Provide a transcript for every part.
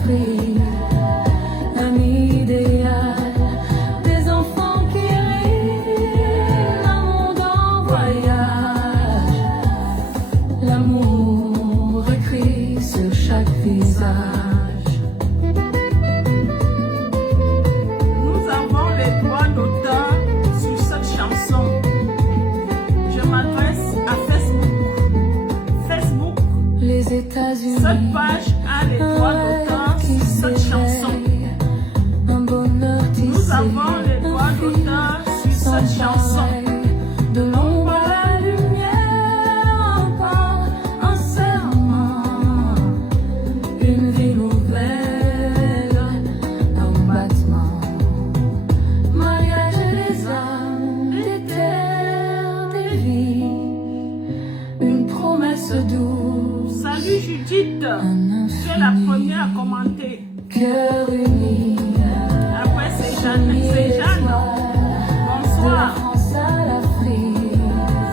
l'Afrique, un idéal, des enfants qui rient, un monde en voyage. L'amour écrit sur chaque visage. Nous avons les droits d'auteur sur cette chanson. Je m'adresse à Facebook. Les États-Unis, Cette page a les droits d'auteur sur cette chanson. un bonheur tissé. Nous avons les droits d'auteur sur cette chanson. De l'ombre à la lumière, un pas, un serment, une vie nouvelle, un battement. Mariage des âmes, des terres, des vies, une promesse douce, Salut Judith, un tu es la première à commenter. cœur uni. Après c'est Jeanne. Bonsoir. France à l'Afrique.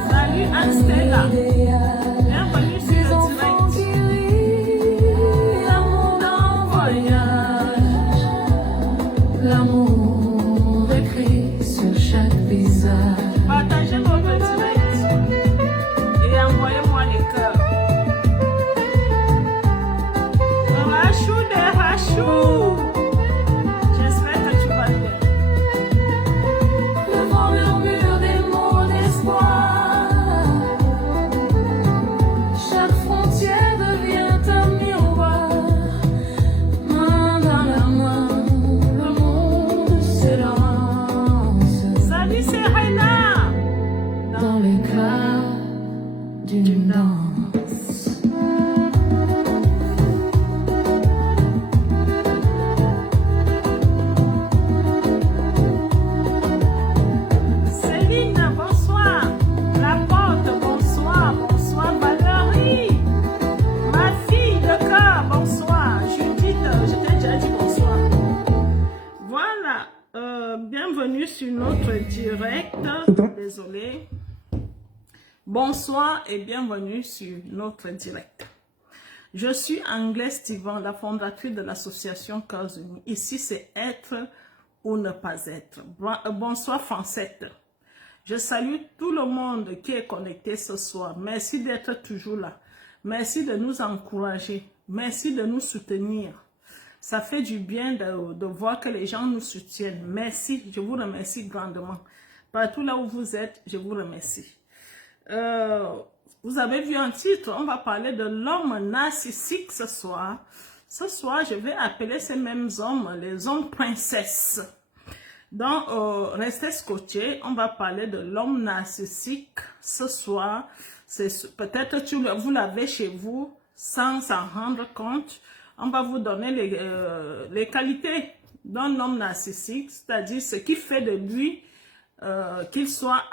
Salut Anne-Stella. Idéal. Bienvenue sur Des le enfants direct. qui rient, un monde en voyage. L'amour écrit sur chaque visage. Partagez notre direct et envoyez-moi les cœurs. Rachou des Rachou. J'espère que tu vas bien. Le vent murmure des mots d'espoir. Chaque frontière devient un miroir. Main dans la main, le monde s'élance Salut Serena. dans l'éclat d'une danse. Céline, bonsoir. La porte, bonsoir. Bonsoir Valérie. Ma fille de cœur, bonsoir. Judith, je t'ai déjà dit bonsoir. Voilà, bienvenue sur notre direct. Désolée. Bonsoir et bienvenue sur notre direct. Je suis Anglais Steven, la fondatrice de l'association Cœurs Unis. Ici, c'est être ou ne pas être. Bonsoir Francette. Je salue tout le monde qui est connecté ce soir. Merci d'être toujours là. Merci de nous encourager. Merci de nous soutenir. Ça fait du bien de voir que les gens nous soutiennent. Merci, je vous remercie grandement. Partout là où vous êtes, je vous remercie. Vous avez vu un titre, on va parler de l'homme narcissique ce soir. Ce soir, je vais appeler ces mêmes hommes les hommes princesses. Donc, restez scotchés, on va parler de l'homme narcissique ce soir. Peut-être que vous l'avez chez vous sans s'en rendre compte. On va vous donner les qualités d'un homme narcissique, c'est-à-dire ce qui fait de lui qu'il soit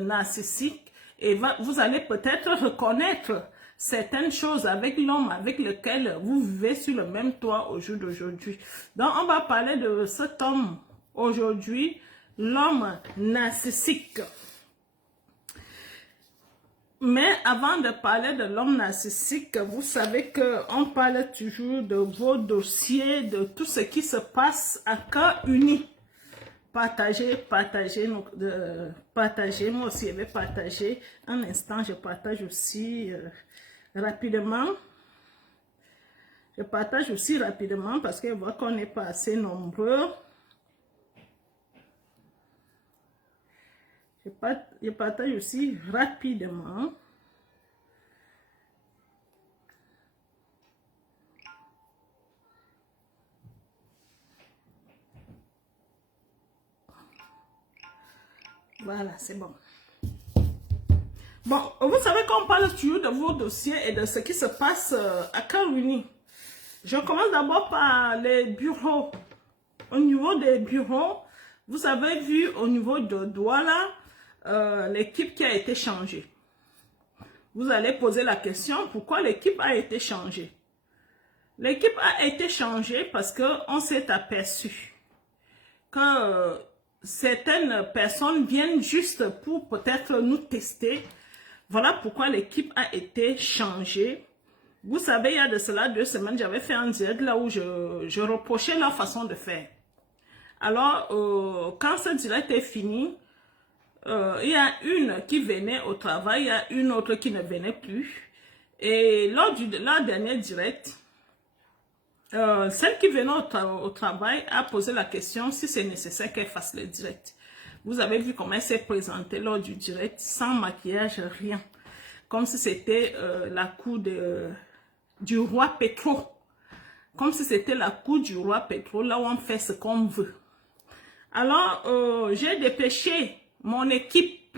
narcissique. Et vous allez peut-être reconnaître certaines choses avec l'homme avec lequel vous vivez sur le même toit au jour d'aujourd'hui. Donc, on va parler de cet homme aujourd'hui, l'homme narcissique. Mais avant de parler de l'homme narcissique, vous savez qu'on parle toujours de vos dossiers, de tout ce qui se passe à Cœur Uni. Partagez, partagez, moi aussi je vais partager. Un instant, je partage aussi rapidement. Je partage aussi rapidement parce que je vois qu'on n'est pas assez nombreux. Je partage aussi rapidement. Voilà, c'est bon. Bon, vous savez qu'on parle toujours de vos dossiers et de ce qui se passe à Cœur Uni. Je commence d'abord par les bureaux. Au niveau des bureaux, vous avez vu au niveau de Douala, l'équipe qui a été changée. Vous allez poser la question, pourquoi l'équipe a été changée? L'équipe a été changée parce qu'on s'est aperçu que certaines personnes viennent juste pour peut-être nous tester. Voilà pourquoi l'équipe a été changée. Vous savez, il y a de cela 2 semaines, j'avais fait un direct là où je reprochais leur façon de faire. Alors, quand ce direct est fini, il y a une qui venait au travail, il y a une autre qui ne venait plus. Et lors de leur dernier direct, celle qui venait au travail a posé la question si c'est nécessaire qu'elle fasse le direct. Vous avez vu comment elle s'est présentée lors du direct, sans maquillage, rien. Comme si c'était la cour du roi Pétro. Comme si c'était la cour du roi Pétro, là où on fait ce qu'on veut. Alors, j'ai dépêché mon équipe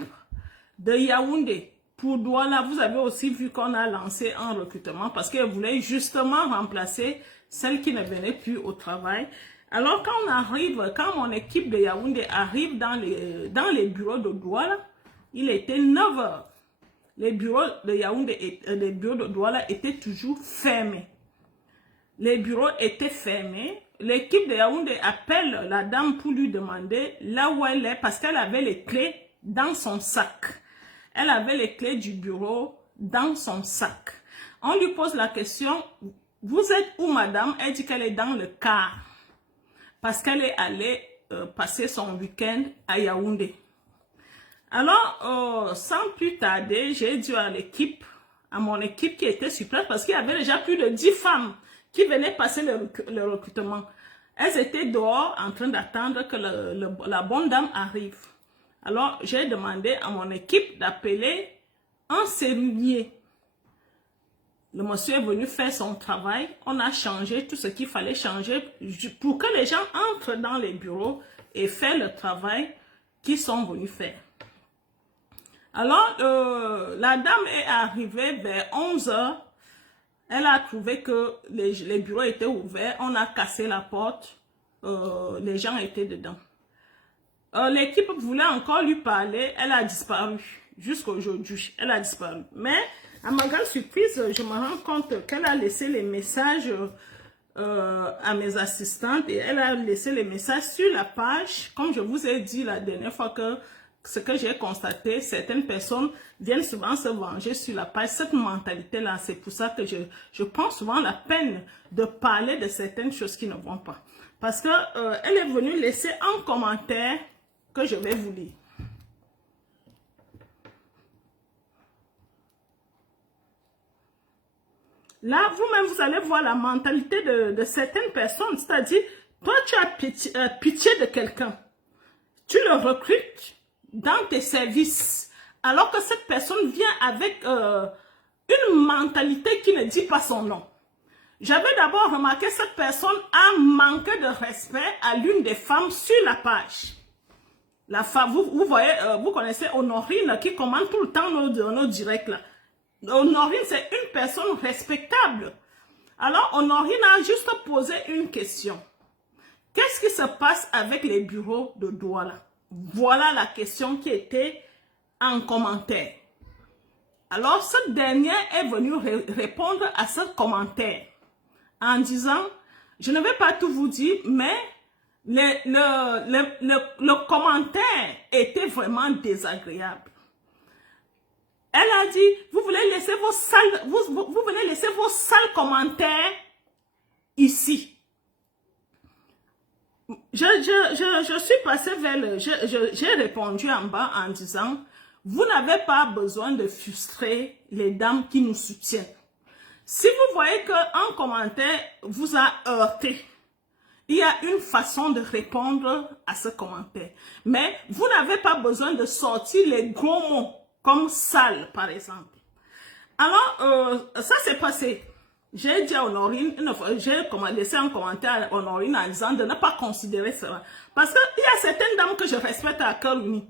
de Yaoundé pour Douala. Vous avez aussi vu qu'on a lancé un recrutement parce qu'elle voulait justement remplacer celle qui ne venait plus au travail. Alors, quand mon équipe de Yaoundé arrive dans les bureaux de Douala, il était 9 heures. Les bureaux de Yaoundé et les bureaux de Douala étaient toujours fermés. Les bureaux étaient fermés. L'équipe de Yaoundé appelle la dame pour lui demander là où elle est parce qu'elle avait les clés dans son sac. Elle avait les clés du bureau dans son sac. On lui pose la question, vous êtes où madame? Elle dit qu'elle est dans le car parce qu'elle est allée passer son week-end à Yaoundé. Alors, sans plus tarder, j'ai dit à mon équipe qui était sur place parce qu'il y avait déjà plus de 10 femmes qui venaient passer le recrutement. Elles étaient dehors en train d'attendre que la bonne dame arrive. Alors, j'ai demandé à mon équipe d'appeler un serrurier. Le monsieur est venu faire son travail. On a changé tout ce qu'il fallait changer pour que les gens entrent dans les bureaux et fassent le travail qu'ils sont venus faire. Alors, la dame est arrivée vers 11 h. Elle a trouvé que les bureaux étaient ouverts. On a cassé la porte. Les gens étaient dedans. L'équipe voulait encore lui parler. Elle a disparu. Jusqu'aujourd'hui, elle a disparu. Mais, à ma grande surprise, je me rends compte qu'elle a laissé les messages à mes assistantes. Et elle a laissé les messages sur la page. Comme je vous ai dit la dernière fois que ce que j'ai constaté, certaines personnes viennent souvent se venger sur la page. Cette mentalité-là, c'est pour ça que je prends souvent la peine de parler de certaines choses qui ne vont pas. Parce que elle est venue laisser un commentaire que je vais vous lire. Là, vous-même, vous allez voir la mentalité de certaines personnes. C'est-à-dire, toi, tu as pitié de quelqu'un. Tu le recrutes dans tes services, alors que cette personne vient avec une mentalité qui ne dit pas son nom. J'avais d'abord remarqué que cette personne a manqué de respect à l'une des femmes sur la page. La femme, vous voyez, vous connaissez Honorine qui commande tout le temps nos directs là. Honorine, c'est une personne respectable. Alors, Honorine a juste posé une question. Qu'est-ce qui se passe avec les bureaux de Douala? Voilà la question qui était en commentaire. Alors, cette dernière est venue répondre à ce commentaire en disant, je ne vais pas tout vous dire, mais le commentaire était vraiment désagréable. Elle a dit, vous voulez laisser vos sales commentaires ici. Je suis passée vers j'ai répondu en bas en disant, vous n'avez pas besoin de frustrer les dames qui nous soutiennent. Si vous voyez qu'un commentaire vous a heurté, il y a une façon de répondre à ce commentaire. Mais vous n'avez pas besoin de sortir les gros mots, comme sale par exemple. Alors, ça s'est passé. J'ai dit à Honorine, j'ai laissé un commentaire à Honorine en disant de ne pas considérer cela. Parce qu'il y a certaines dames que je respecte à cœur uni.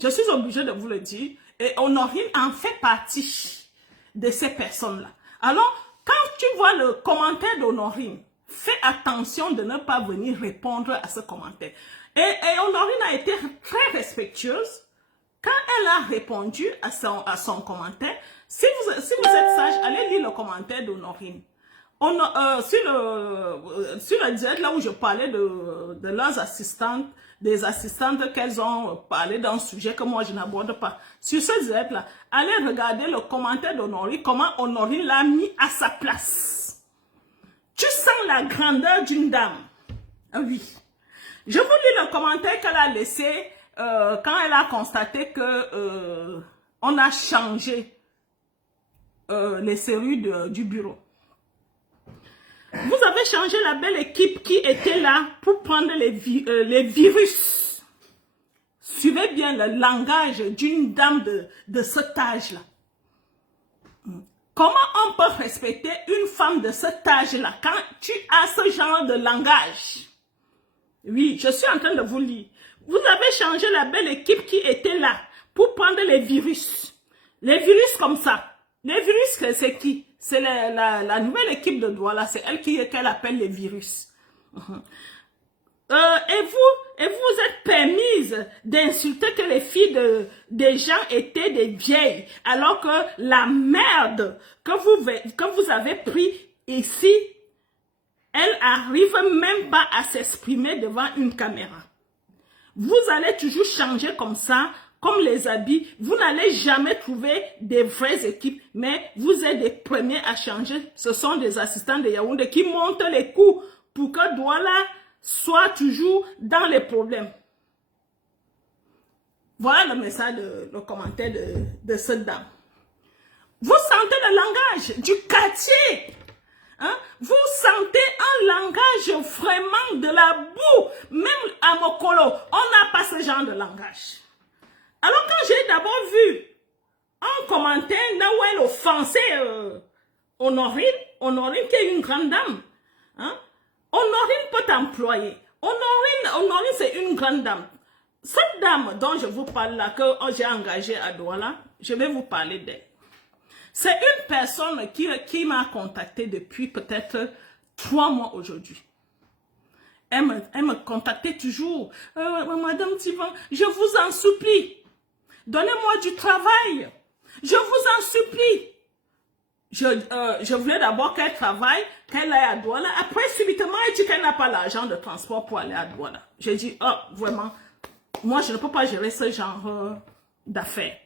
Je suis obligée de vous le dire. Et Honorine en fait partie de ces personnes-là. Alors, quand tu vois le commentaire d'Honorine, fais attention de ne pas venir répondre à ce commentaire. Et Honorine a été très respectueuse. Quand elle a répondu à son commentaire, si vous êtes sage, allez lire le commentaire d'Honorine. Sur le direct, là où je parlais de leurs assistantes, des assistantes qu'elles ont parlé d'un sujet que moi je n'aborde pas. Sur ce direct-là, allez regarder le commentaire d'Honorine, comment Honorine l'a mis à sa place. Tu sens la grandeur d'une dame. Ah oui. Je vous lis le commentaire qu'elle a laissé quand elle a constaté que on a changé les serrures du bureau. Vous avez changé la belle équipe qui était là pour prendre les virus. Suivez bien le langage d'une dame de cet âge-là. Comment on peut respecter une femme de cet âge-là quand tu as ce genre de langage? Oui, je suis en train de vous lire. Vous avez changé la belle équipe qui était là pour prendre les virus. Les virus comme ça. Les virus, c'est qui? C'est la nouvelle équipe de Douala. C'est elle qu'elle appelle les virus. Et vous êtes permise d'insulter que les filles des gens étaient des vieilles. Alors que la merde que vous avez pris ici, elle arrive même pas à s'exprimer devant une caméra. Vous allez toujours changer comme ça, comme les habits. Vous n'allez jamais trouver des vraies équipes, mais vous êtes les premiers à changer. Ce sont des assistants de Yaoundé qui montent les coups pour que Douala soit toujours dans les problèmes. Voilà le message, le commentaire de cette dame. Vous sentez le langage du quartier. Hein? Vous sentez un langage vraiment de la boue. Même à Mokolo, on n'a pas ce genre de langage. Alors quand j'ai d'abord vu un commentaire là où elle offensait Honorine qui est une grande dame, hein? Honorine peut t'employer. Honorine c'est une grande dame. Cette dame dont je vous parle là, que j'ai engagée à Douala, je vais vous parler d'elle. C'est une personne qui m'a contacté depuis peut-être 3 mois aujourd'hui. Elle me contactait toujours. Madame Tivan, je vous en supplie. Donnez-moi du travail. Je vous en supplie. Je voulais d'abord qu'elle travaille, qu'elle aille à Douala. Après, subitement, elle dit qu'elle n'a pas l'argent de transport pour aller à Douala. J'ai dit, oh, vraiment, moi, je ne peux pas gérer ce genre d'affaires.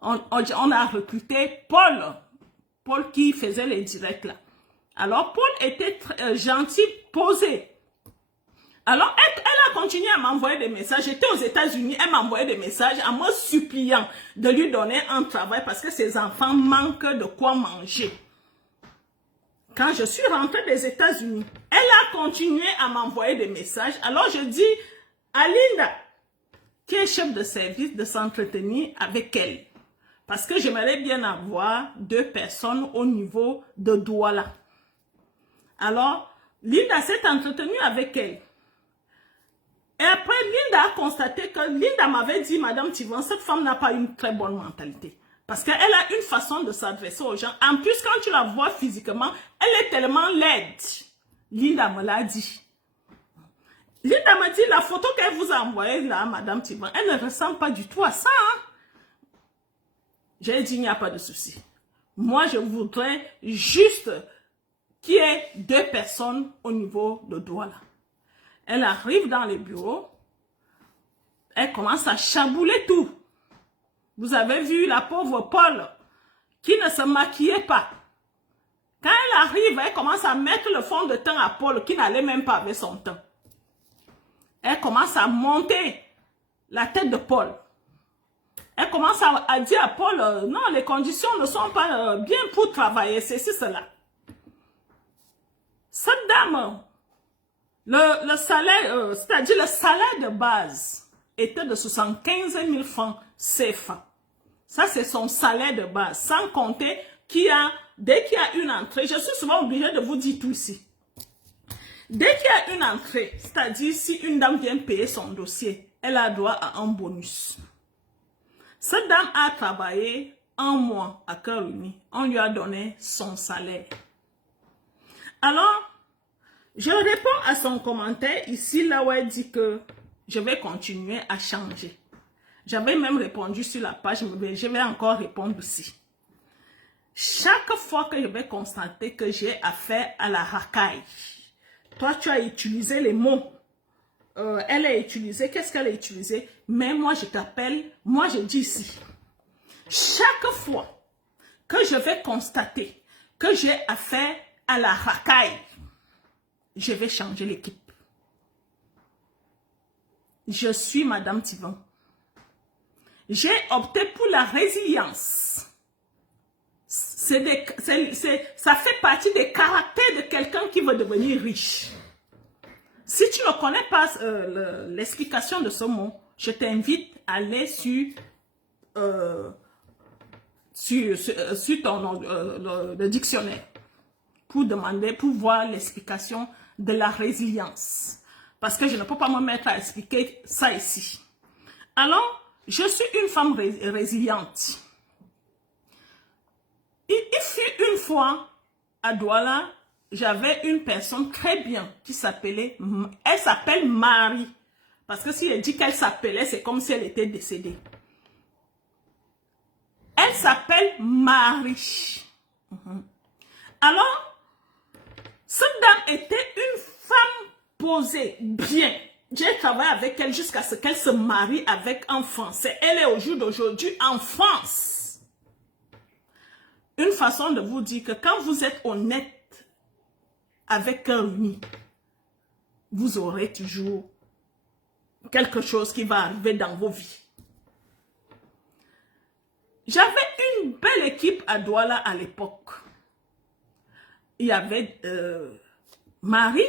On a recruté Paul qui faisait les directs là. Alors, Paul était très gentil, posé. Alors, elle a continué à m'envoyer des messages. J'étais aux États-Unis, elle m'envoyait des messages en me suppliant de lui donner un travail parce que ses enfants manquent de quoi manger. Quand je suis rentrée des États-Unis, elle a continué à m'envoyer des messages. Alors, je dis à Linda, qui est chef de service, de s'entretenir avec elle. Parce que j'aimerais bien avoir 2 personnes au niveau de Douala. Alors, Linda s'est entretenue avec elle. Et après, Linda a constaté que Linda m'avait dit, Madame Tivan, cette femme n'a pas une très bonne mentalité. Parce qu'elle a une façon de s'adresser aux gens. En plus, quand tu la vois physiquement, elle est tellement laide. Linda me l'a dit. Linda m'a dit, la photo qu'elle vous a envoyée là, Madame Tivan, elle ne ressemble pas du tout à ça. Hein? J'ai dit, il n'y a pas de souci. Moi, je voudrais juste qu'il y ait 2 personnes au niveau de Douala. Elle arrive dans les bureaux. Elle commence à chambouler tout. Vous avez vu la pauvre Paul qui ne se maquillait pas. Quand elle arrive, elle commence à mettre le fond de teint à Paul qui n'allait même pas avec son teint. Elle commence à monter la tête de Paul. Elle commence à dire à Paul, non, les conditions ne sont pas bien pour travailler, c'est cela. Cette dame, le salaire, c'est-à-dire le salaire de base était de 75 000 francs CFA. Ça, c'est son salaire de base, sans compter dès qu'il y a une entrée, je suis souvent obligée de vous dire tout ici. Dès qu'il y a une entrée, c'est-à-dire si une dame vient payer son dossier, elle a droit à un bonus. Cette dame a travaillé 1 mois à Karuni. On lui a donné son salaire. Alors, je réponds à son commentaire ici, là où elle dit que je vais continuer à changer. J'avais même répondu sur la page, mais je vais encore répondre ici. chaque fois que je vais constater que j'ai affaire à la racaille, toi tu as utilisé les mots, elle a utilisé, qu'est-ce qu'elle a utilisé? Mais moi je t'appelle, moi je dis ici, chaque fois que je vais constater que j'ai affaire à la racaille, je vais changer l'équipe. Je suis Madame Tivon. J'ai opté pour la résilience. Ça fait partie des caractères de quelqu'un qui veut devenir riche. Si tu ne connais pas l'explication de ce mot, je t'invite à aller sur le dictionnaire pour demander, pour voir l'explication de la résilience. Parce que je ne peux pas me mettre à expliquer ça ici. Alors, je suis une femme résiliente. Il fut une fois à Douala, j'avais une personne très bien qui s'appelait, elle s'appelle Marie. Parce que si elle dit qu'elle s'appelait, c'est comme si elle était décédée. Elle s'appelle Marie. Alors, cette dame était une femme posée, bien. J'ai travaillé avec elle jusqu'à ce qu'elle se marie avec un Français. Elle est au jour d'aujourd'hui en France. Une façon de vous dire que quand vous êtes honnête avec un ami, vous aurez toujours quelque chose qui va arriver dans vos vies. J'avais une belle équipe à Douala à l'époque. Il y avait Marie.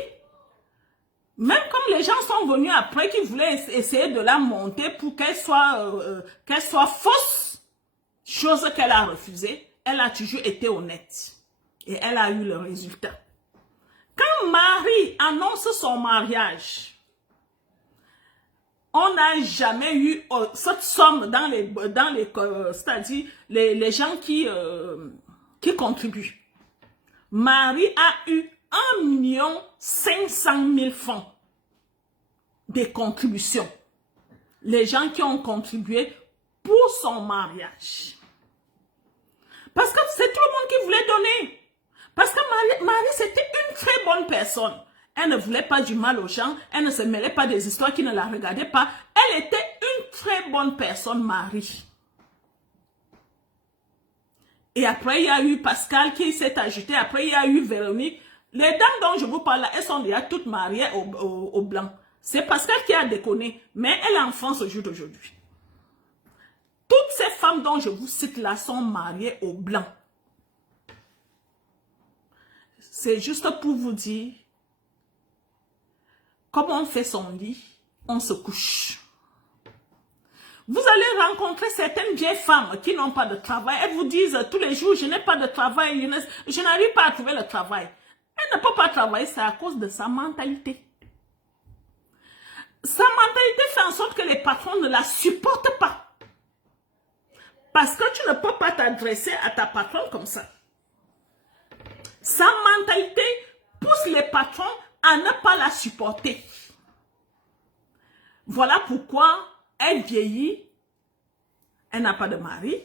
Même comme les gens sont venus après qui voulaient essayer de la monter pour qu'elle soit fausse, chose qu'elle a refusée, elle a toujours été honnête. Et elle a eu le résultat. Quand Marie annonce son mariage, on n'a jamais eu cette somme dans les c'est-à-dire les gens qui contribuent. Marie a eu 1 500 000 francs de contributions. Les gens qui ont contribué pour son mariage. Parce que c'est tout le monde qui voulait donner. Parce que Marie c'était une très bonne personne. Elle ne voulait pas du mal aux gens. Elle ne se mêlait pas des histoires qui ne la regardaient pas. Elle était une très bonne personne, Marie. Et après, il y a eu Pascal qui s'est ajouté. Après, il y a eu Véronique. Les dames dont je vous parle là, elles sont déjà toutes mariées au blanc. C'est Pascal qui a déconné. Mais elle est en France au jour d'aujourd'hui. Toutes ces femmes dont je vous cite là sont mariées au blanc. C'est juste pour vous dire, comme on fait son lit, on se couche. Vous allez rencontrer certaines vieilles femmes qui n'ont pas de travail. Elles vous disent tous les jours, je n'ai pas de travail, je n'arrive pas à trouver le travail. Elle ne peut pas travailler, c'est à cause de sa mentalité. Sa mentalité fait en sorte que les patrons ne la supportent pas. Parce que tu ne peux pas t'adresser à ta patronne comme ça. Sa mentalité pousse les patrons à ne pas la supporter. Voilà pourquoi elle vieillit, elle n'a pas de mari,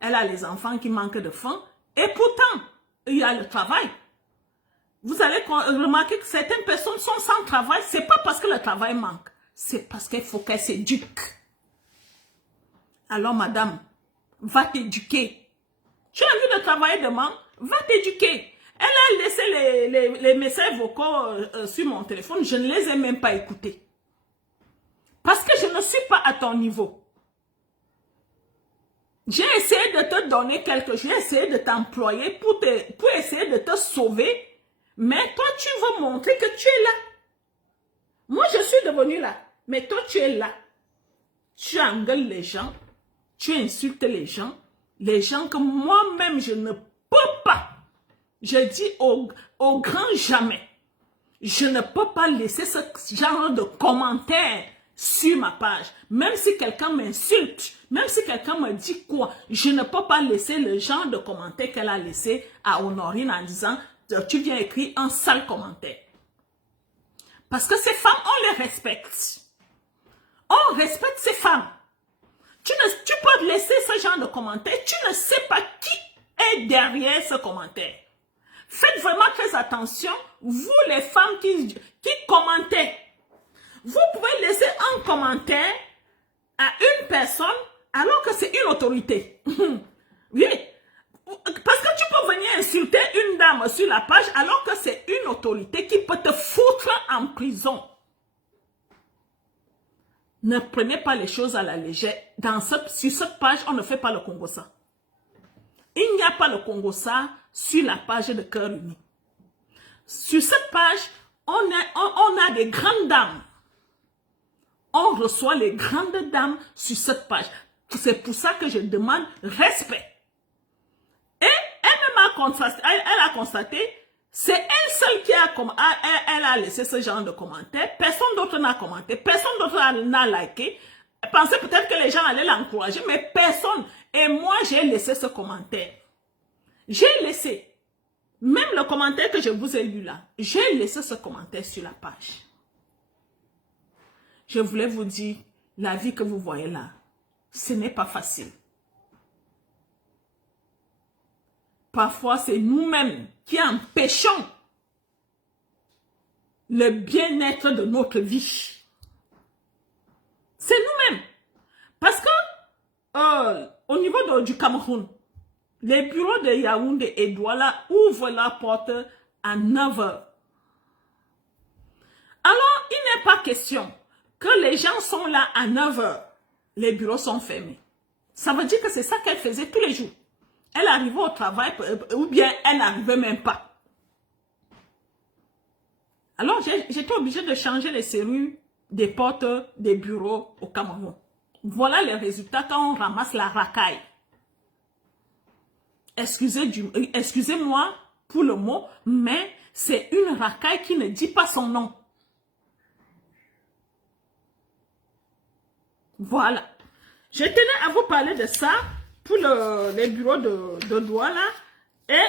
elle a les enfants qui manquent de faim, et pourtant, il y a le travail. Vous allez remarquer que certaines personnes sont sans travail, ce n'est pas parce que le travail manque, c'est parce qu'il faut qu'elle s'éduque. Alors madame, va t'éduquer. Tu as envie de travailler demain, va t'éduquer. Elle a laissé les messages vocaux sur mon téléphone, je ne les ai même pas écoutés. Parce que je ne suis pas à ton niveau. J'ai essayé de te donner quelque chose, j'ai essayé de t'employer pour essayer de te sauver. Mais toi, tu veux montrer que tu es là. Moi, je suis devenue là. Mais toi, tu es là. Tu engueules les gens. Tu insultes les gens que moi-même, je ne peux pas. Je dis au grand jamais. Je ne peux pas laisser ce genre de commentaires sur ma page. Même si quelqu'un m'insulte, même si quelqu'un me dit quoi, je ne peux pas laisser le genre de commentaire qu'elle a laissé à Honorine en disant « Tu viens écrire un sale commentaire ». Parce que ces femmes, on les respecte. On respecte ces femmes. Tu peux laisser ce genre de commentaire. Tu ne sais pas qui est derrière ce commentaire. Faites vraiment très attention, vous les femmes qui commentez. Vous pouvez laisser un commentaire à une personne alors que c'est une autorité. Oui. Parce que tu peux venir insulter une dame sur la page alors que c'est une autorité qui peut te foutre en prison. Ne prenez pas les choses à la légère. Sur cette page, on ne fait pas le Congossa. Il n'y a pas le Congossa sur la page de Cœur Uni. Sur cette page, on a des grandes dames. On reçoit les grandes dames sur cette page. C'est pour ça que je demande respect. Et elle a constaté, c'est elle seule qui elle a laissé ce genre de commentaires. Personne d'autre n'a commenté, personne d'autre n'a liké. Elle pensait peut-être que les gens allaient l'encourager, mais personne. Et moi, j'ai laissé ce commentaire. J'ai laissé, même le commentaire que je vous ai lu là, j'ai laissé ce commentaire sur la page. Je voulais vous dire, la vie que vous voyez là, ce n'est pas facile. Parfois, c'est nous-mêmes qui empêchons le bien-être de notre vie. C'est nous-mêmes. Parce que, au niveau du Cameroun, les bureaux de Yaoundé et Douala ouvrent la porte à 9 h. Alors, il n'est pas question que les gens sont là à 9 h. Les bureaux sont fermés. Ça veut dire que c'est ça qu'elle faisait tous les jours. Elle arrivait au travail ou bien elle n'arrivait même pas. Alors, j'étais obligée de changer les serrures des portes des bureaux au Cameroun. Voilà les résultats quand on ramasse la racaille. Excusez-moi pour le mot, mais c'est une racaille qui ne dit pas son nom. Voilà. Je tenais à vous parler de ça pour les bureaux de Douala. Et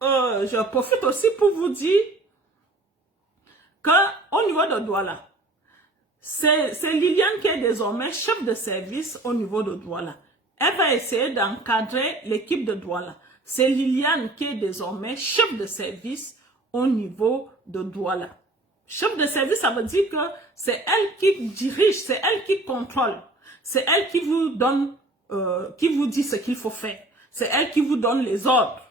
je profite aussi pour vous dire qu'au niveau de Douala, c'est Liliane qui est désormais chef de service au niveau de Douala. Elle va essayer d'encadrer l'équipe de Douala. C'est Liliane qui est désormais chef de service au niveau de Douala. Chef de service, ça veut dire que c'est elle qui dirige, c'est elle qui contrôle. C'est elle qui vous donne, qui vous dit ce qu'il faut faire. C'est elle qui vous donne les ordres.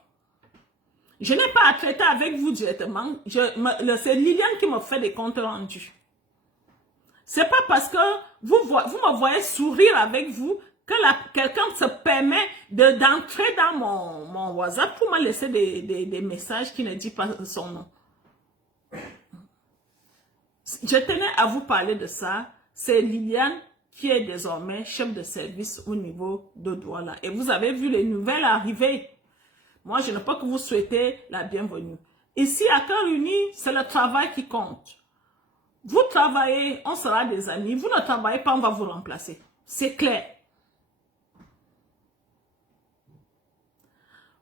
Je n'ai pas à traiter avec vous directement. C'est Liliane qui me fait des comptes rendus. C'est pas parce que vous me voyez sourire avec vous que quelqu'un se permet d'entrer dans mon WhatsApp pour me laisser des messages qui ne disent pas son nom. Je tenais à vous parler de ça. C'est Liliane qui est désormais chef de service au niveau de Douala. Et vous avez vu les nouvelles arriver. Moi, je ne peux que vous souhaiter la bienvenue. Ici, à Cœur Uni, c'est le travail qui compte. Vous travaillez, on sera des amis. Vous ne travaillez pas, on va vous remplacer. C'est clair.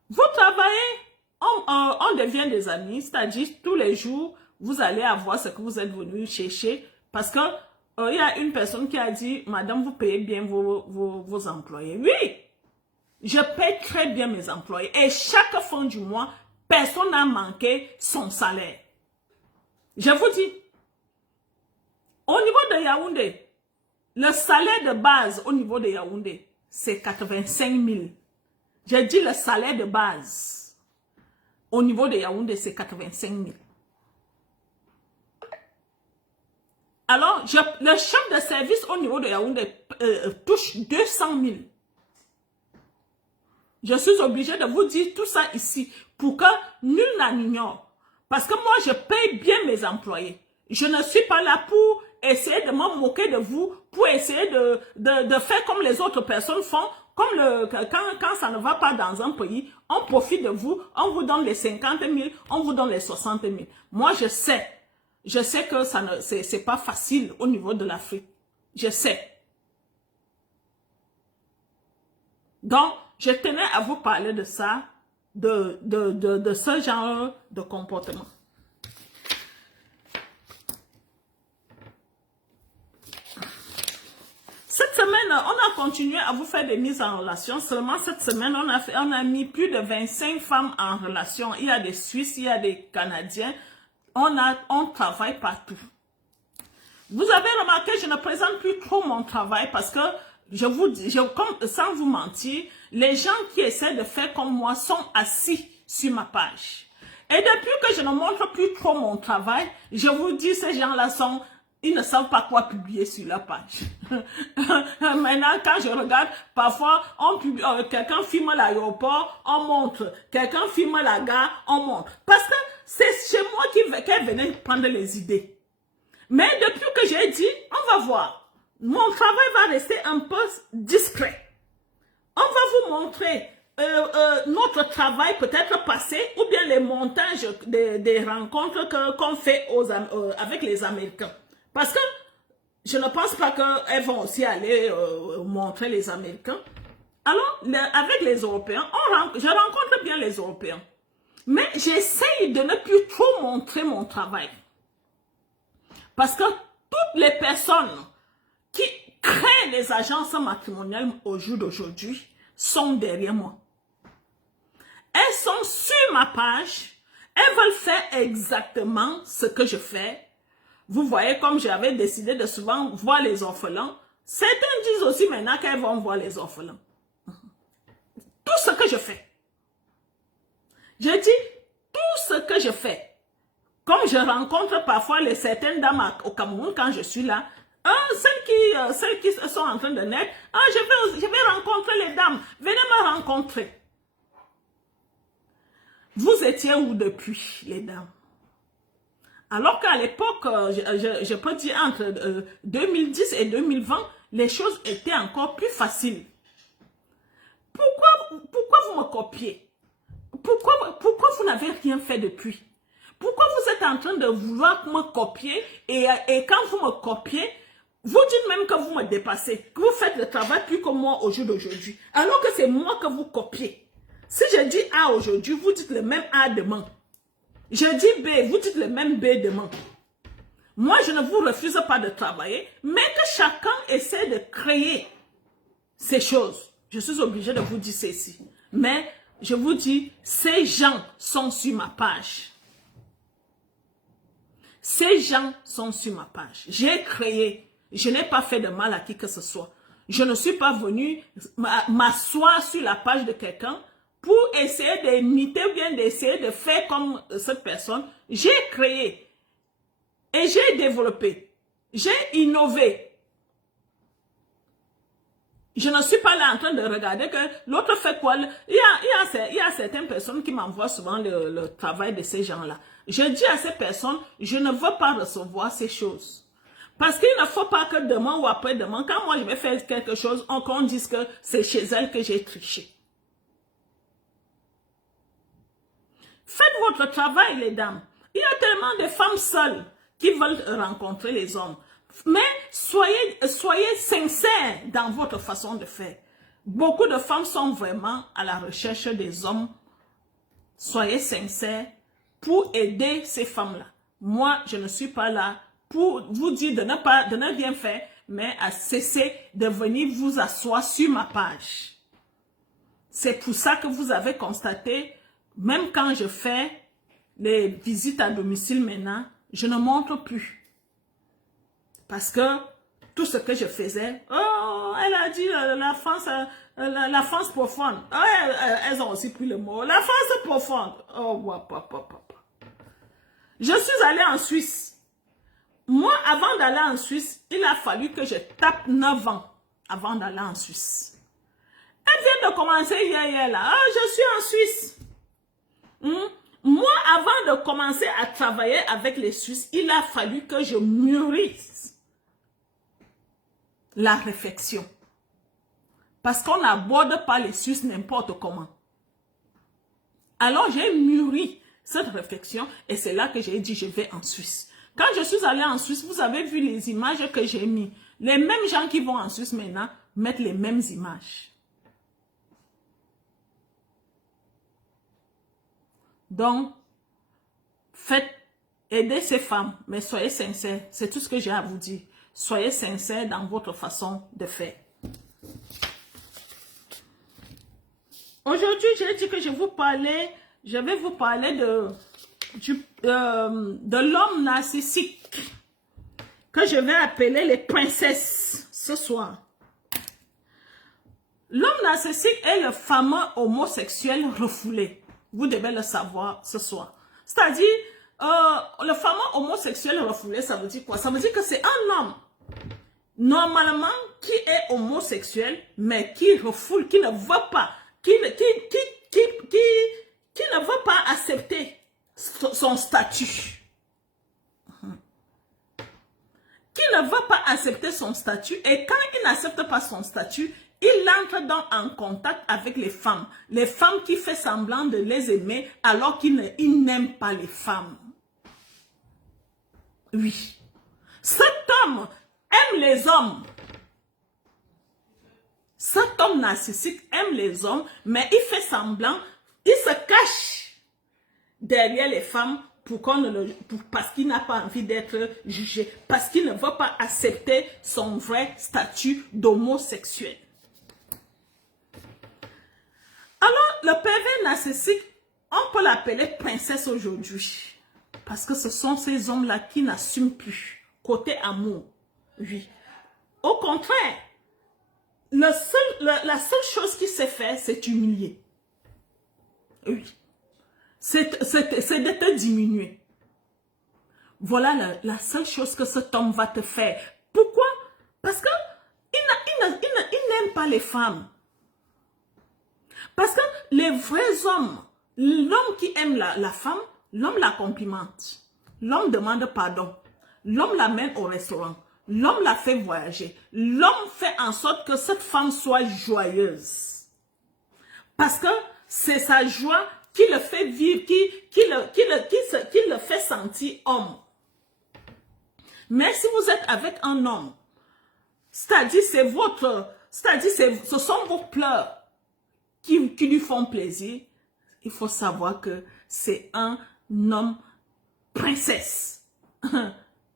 Vous travaillez, on devient des amis. C'est-à-dire, tous les jours, vous allez avoir ce que vous êtes venu chercher. Parce que il y a une personne qui a dit, madame, vous payez bien vos employés. Oui, je paye très bien mes employés. Et chaque fin du mois, personne n'a manqué son salaire. Je vous dis, au niveau de Yaoundé, le salaire de base au niveau de Yaoundé, c'est 85 000. J'ai dit le salaire de base. Au niveau de Yaoundé, c'est 85 000. Alors, le chef de service au niveau de Yaoundé touche 200 000. Je suis obligée de vous dire tout ça ici pour que nul n'en ignore. Parce que moi, je paye bien mes employés. Je ne suis pas là pour essayer de me moquer de vous, pour essayer de faire comme les autres personnes font. Comme quand ça ne va pas dans un pays, on profite de vous, on vous donne les 50 000, on vous donne les 60 000. Moi, je sais que c'est pas facile au niveau de l'Afrique. Je sais. Donc, je tenais à vous parler de ça, de ce genre de comportement. Cette semaine, on a continué à vous faire des mises en relation. Seulement cette semaine, on a mis plus de 25 femmes en relation. Il y a des Suisses, il y a des Canadiens. On travaille partout. Vous avez remarqué, je ne présente plus trop mon travail parce que, je vous dis, sans vous mentir, les gens qui essaient de faire comme moi sont assis sur ma page. Et depuis que je ne montre plus trop mon travail, je vous dis, ces gens-là ils ne savent pas quoi publier sur la page. Maintenant, quand je regarde, parfois, quelqu'un filme l'aéroport, on montre. Quelqu'un filme la gare, on montre. Parce que c'est chez moi qu'elle venait prendre les idées. Mais depuis que j'ai dit, on va voir. Mon travail va rester un peu discret. On va vous montrer notre travail peut-être passé ou bien les montages des rencontres qu'on fait avec les Américains. Parce que je ne pense pas qu'elles vont aussi aller montrer les Américains. Alors, avec les Européens, je rencontre bien les Européens. Mais j'essaye de ne plus trop montrer mon travail. Parce que toutes les personnes qui créent les agences matrimoniales au jour d'aujourd'hui sont derrière moi. Elles sont sur ma page. Elles veulent faire exactement ce que je fais. Vous voyez, comme j'avais décidé de souvent voir les orphelins, certains disent aussi maintenant qu'elles vont voir les orphelins. Tout ce que je fais. Je dis, tout ce que je fais. Comme je rencontre parfois certaines dames au Cameroun quand je suis là, celles qui sont en train de naître, je vais rencontrer les dames, venez me rencontrer. Vous étiez où depuis, les dames? Alors qu'à l'époque, je peux dire entre 2010 et 2020, les choses étaient encore plus faciles. Pourquoi vous me copiez? Pourquoi vous n'avez rien fait depuis? Pourquoi vous êtes en train de vouloir me copier et quand vous me copiez, vous dites même que vous me dépassez, que vous faites le travail plus que moi au jour d'aujourd'hui, alors que c'est moi que vous copiez. Si je dis A aujourd'hui, vous dites le même A demain. Je dis B, vous dites le même B demain. Moi, je ne vous refuse pas de travailler, mais que chacun essaie de créer ces choses. Je suis obligée de vous dire ceci. Mais je vous dis, ces gens sont sur ma page. Ces gens sont sur ma page. J'ai créé. Je n'ai pas fait de mal à qui que ce soit. Je ne suis pas venue m'asseoir sur la page de quelqu'un pour essayer d'imiter ou bien d'essayer de faire comme cette personne. J'ai créé et j'ai développé. J'ai innové. Je ne suis pas là en train de regarder que l'autre fait quoi. Il y a certaines personnes qui m'envoient souvent le travail de ces gens-là. Je dis à ces personnes, je ne veux pas recevoir ces choses. Parce qu'il ne faut pas que demain ou après-demain, quand moi je vais faire quelque chose, qu'on dise que c'est chez elle que j'ai triché. Faites votre travail, les dames. Il y a tellement de femmes seules qui veulent rencontrer les hommes. Mais soyez sincères dans votre façon de faire. Beaucoup de femmes sont vraiment à la recherche des hommes. Soyez sincères pour aider ces femmes-là. Moi, je ne suis pas là pour vous dire de ne rien faire, mais à cesser de venir vous asseoir sur ma page. C'est pour ça que vous avez constaté, même quand je fais les visites à domicile maintenant, je ne montre plus. Parce que tout ce que je faisais, oh, elle a dit la France profonde. Oh, elles ont aussi pris le mot. La France profonde. Oh, je suis allée en Suisse. Moi, avant d'aller en Suisse, il a fallu que je tape 9 ans avant d'aller en Suisse. Elle vient de commencer hier là. Oh, je suis en Suisse. Moi, avant de commencer à travailler avec les Suisses, il a fallu que je mûrisse la réflexion. Parce qu'on n'aborde pas les Suisses n'importe comment. Alors, j'ai mûri cette réflexion et c'est là que j'ai dit je vais en Suisse. Quand je suis allée en Suisse, vous avez vu les images que j'ai mis. Les mêmes gens qui vont en Suisse maintenant mettent les mêmes images. Donc, aidez ces femmes, mais soyez sincères. C'est tout ce que j'ai à vous dire. Soyez sincères dans votre façon de faire. Aujourd'hui, j'ai dit que je vais vous parler de l'homme narcissique que je vais appeler les princesses ce soir. L'homme narcissique est le fameux homosexuel refoulé. Vous devez le savoir ce soir. C'est-à-dire, le fameux homosexuel refoulé, ça veut dire quoi? Ça veut dire que c'est un homme, normalement, qui est homosexuel, mais qui refoule, qui ne veut pas, qui ne veut pas accepter son statut. Qui ne veut pas accepter son statut, et quand il n'accepte pas son statut, il entre en contact avec les femmes qui font semblant de les aimer alors qu'il n'aime pas les femmes. Oui. Cet homme aime les hommes. Cet homme narcissique aime les hommes, mais il fait semblant, il se cache derrière les femmes parce qu'il n'a pas envie d'être jugé, parce qu'il ne veut pas accepter son vrai statut d'homosexuel. Alors, le pervers narcissique, on peut l'appeler princesse aujourd'hui. Parce que ce sont ces hommes-là qui n'assument plus. Côté amour, oui. Au contraire, la seule chose qu'il sait faire, c'est humilier. Oui. C'est de te diminuer. Voilà la seule chose que cet homme va te faire. Pourquoi? Parce que il n'aime pas les femmes. Parce que les vrais hommes, l'homme qui aime la femme, l'homme la complimente. L'homme demande pardon. L'homme l'amène au restaurant. L'homme la fait voyager. L'homme fait en sorte que cette femme soit joyeuse. Parce que c'est sa joie qui le fait vivre, qui le fait sentir homme. Mais si vous êtes avec un homme, c'est-à-dire ce sont vos pleurs qui lui font plaisir, il faut savoir que c'est un homme princesse.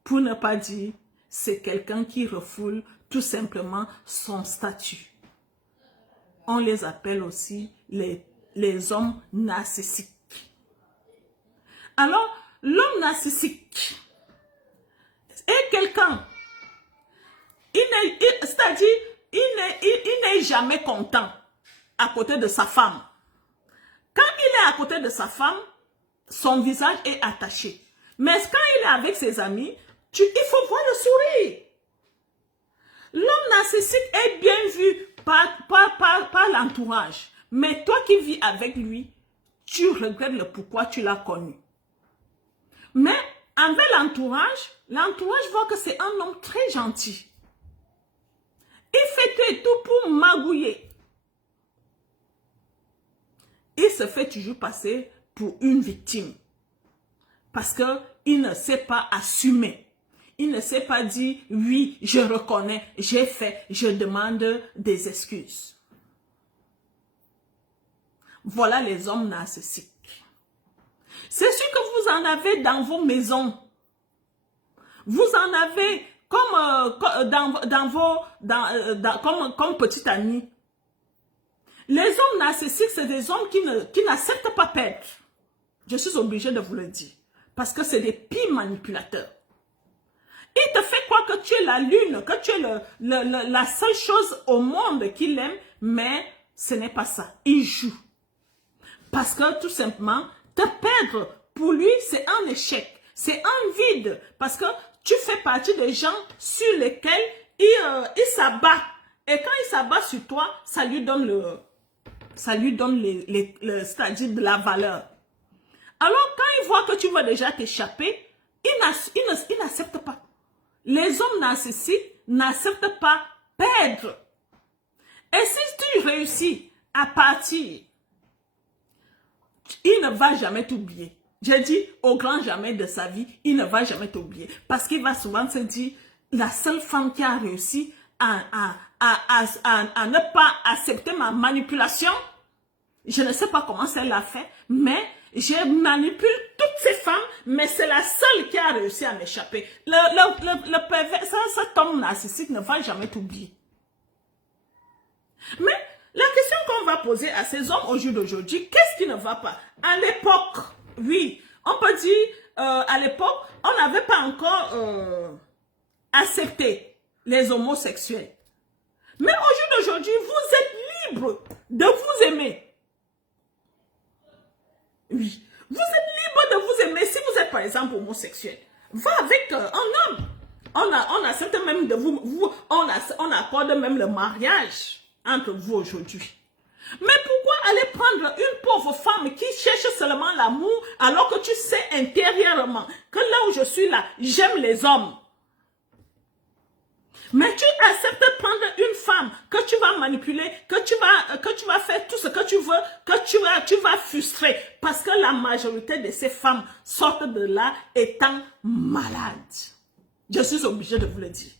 Pour ne pas dire, c'est quelqu'un qui refoule tout simplement son statut. On les appelle aussi les hommes narcissiques. Alors, l'homme narcissique est quelqu'un, c'est-à-dire, il n'est jamais content à côté de sa femme. Quand il est à côté de sa femme, son visage est attaché. Mais quand il est avec ses amis, il faut voir le sourire. L'homme narcissique est bien vu par l'entourage. Mais toi qui vis avec lui, tu regrettes le pourquoi tu l'as connu. Mais avec l'entourage voit que c'est un homme très gentil. Il fait tout et tout pour magouiller. Il se fait toujours passer pour une victime. Parce qu'il ne sait pas assumer. Il ne sait pas dire, oui, je reconnais, j'ai fait, je demande des excuses. Voilà les hommes narcissiques. C'est sûr que vous en avez dans vos maisons. Vous en avez comme petit ami. Les hommes narcissiques, c'est des hommes qui n'acceptent pas perdre. Je suis obligée de vous le dire. Parce que c'est des pires manipulateurs. Il te fait croire que tu es la lune, que tu es la seule chose au monde qu'il aime, mais ce n'est pas ça. Il joue. Parce que tout simplement, te perdre, pour lui, c'est un échec. C'est un vide. Parce que tu fais partie des gens sur lesquels il s'abat. Et quand il s'abat sur toi, ça lui donne c'est-à-dire de la valeur. Alors, quand il voit que tu vas déjà t'échapper, il n'accepte pas. Les hommes narcissiques n'acceptent pas perdre. Et si tu réussis à partir, il ne va jamais t'oublier. J'ai dit au grand jamais de sa vie, il ne va jamais t'oublier. Parce qu'il va souvent se dire, la seule femme qui a réussi à ne pas accepter ma manipulation, je ne sais pas comment elle l'a fait, mais je manipule toutes ces femmes, mais c'est la seule qui a réussi à m'échapper. Le pervers, cet homme narcissique ne va jamais t'oublier. Mais la question qu'on on va poser à ces hommes au jour d'aujourd'hui, qu'est-ce qui ne va pas? À l'époque, oui, on peut dire, à l'époque, on n'avait pas encore accepté les homosexuels. Mais au jour d'aujourd'hui, vous êtes libre de vous aimer. Oui, vous êtes libre de vous aimer si vous êtes par exemple homosexuel. Va avec un homme. On accepte même de on accorde même le mariage entre vous aujourd'hui. Mais pourquoi aller prendre une pauvre femme qui cherche seulement l'amour alors que tu sais intérieurement que là où je suis là, j'aime les hommes. Mais tu acceptes de prendre une femme que tu vas manipuler, que tu vas faire tout ce que tu veux, que tu vas frustrer. Parce que la majorité de ces femmes sortent de là étant malades. Je suis obligée de vous le dire.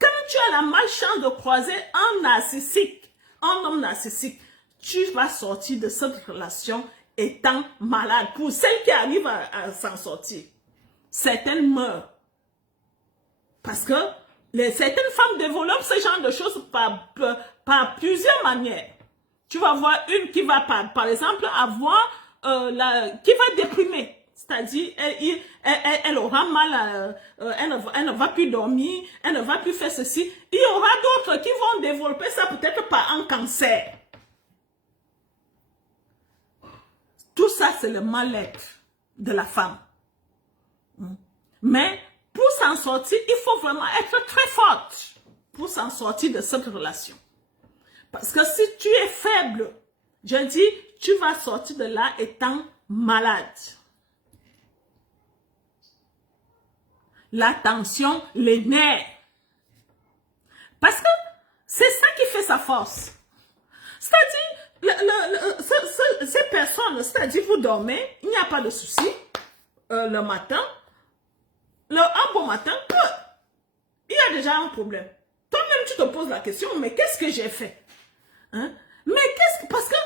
Quand tu as la malchance de croiser un narcissique, un homme narcissique, tu vas sortir de cette relation étant malade. Pour celles qui arrivent à s'en sortir, certaines meurent. Parce que certaines femmes développent ce genre de choses par plusieurs manières. Tu vas voir une qui va, par exemple, avoir, qui va déprimer. C'est-à-dire, elle aura mal, elle ne va plus dormir, elle ne va plus faire ceci. Il y aura d'autres qui vont développer ça peut-être par un cancer. Tout ça, c'est le mal-être de la femme. Mais pour s'en sortir, il faut vraiment être très forte pour s'en sortir de cette relation. Parce que si tu es faible, je dis, tu vas sortir de là étant malade. La tension, les nerfs. Parce que c'est ça qui fait sa force. C'est-à-dire, ces personnes, c'est-à-dire vous dormez, il n'y a pas de souci, le matin, un bon matin, il y a déjà un problème. Toi-même, tu te poses la question, mais qu'est-ce que j'ai fait? Hein? Parce que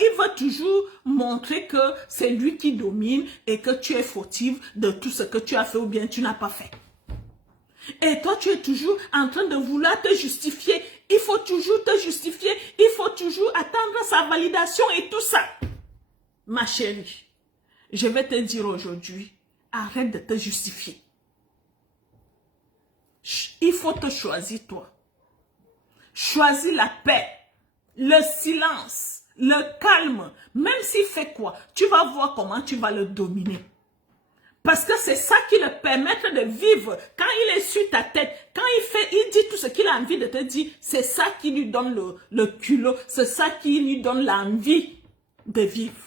il va toujours montrer que c'est lui qui domine et que tu es fautive de tout ce que tu as fait ou bien tu n'as pas fait. Et toi, tu es toujours en train de vouloir te justifier. Il faut toujours te justifier. Il faut toujours attendre sa validation et tout ça. Ma chérie, je vais te dire aujourd'hui, arrête de te justifier. Il faut te choisir, toi. Choisis la paix, le silence, le calme. Même s'il fait quoi, tu vas voir comment tu vas le dominer. Parce que c'est ça qui le permet de vivre. Quand il est sur ta tête, quand il dit tout ce qu'il a envie de te dire, c'est ça qui lui donne le culot, c'est ça qui lui donne l'envie de vivre.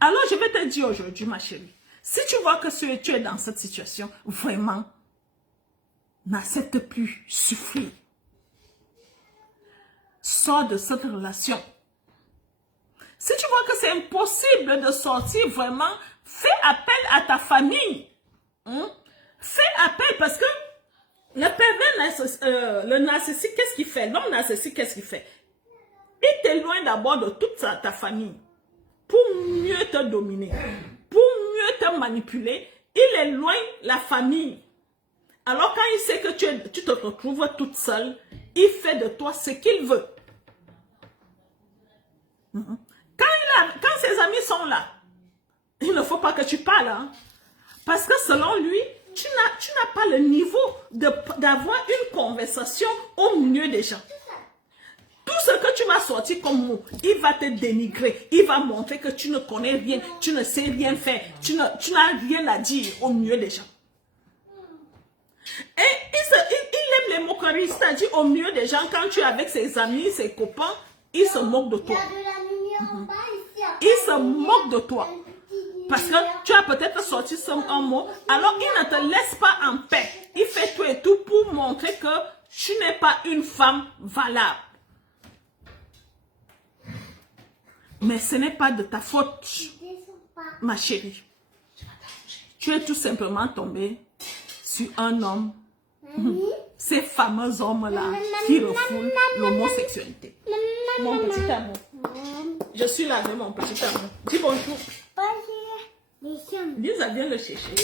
Alors je vais te dire aujourd'hui, ma chérie, si tu vois que tu es dans cette situation, vraiment, n'accepte plus souffrir. Sors de cette relation. Si tu vois que c'est impossible de sortir, vraiment, fais appel à ta famille. Fais appel parce que le pervers, le narcissique, qu'est-ce qu'il fait? L'homme narcissique, qu'est-ce qu'il fait? Il t'éloigne d'abord de toute ta famille pour mieux te dominer, pour mieux te manipuler. Il éloigne la famille. Alors quand il sait que tu te retrouves toute seule, il fait de toi ce qu'il veut. Quand ses amis sont là, il ne faut pas que tu parles. Hein? Parce que selon lui, tu n'as pas le niveau d'avoir une conversation au milieu des gens. Tout ce que tu vas sortir comme mot, il va te dénigrer. Il va montrer que tu ne connais rien, tu ne sais rien faire. Tu n'as rien à dire au milieu des gens. Et il aime les moqueries, c'est-à-dire au milieu des gens, quand tu es avec ses amis, ses copains, il se moque de toi. Il se moque de toi. Parce que tu as peut-être sorti un mot, alors il ne te laisse pas en paix. Il fait tout et tout pour montrer que tu n'es pas une femme valable. Mais ce n'est pas de ta faute, ma chérie. Tu es tout simplement tombée sur un homme, ces fameux hommes-là qui refoulent l'homosexualité. Mon petit amour, je suis là avec mon petit amour. Dis bonjour. Lisa, viens le chercher.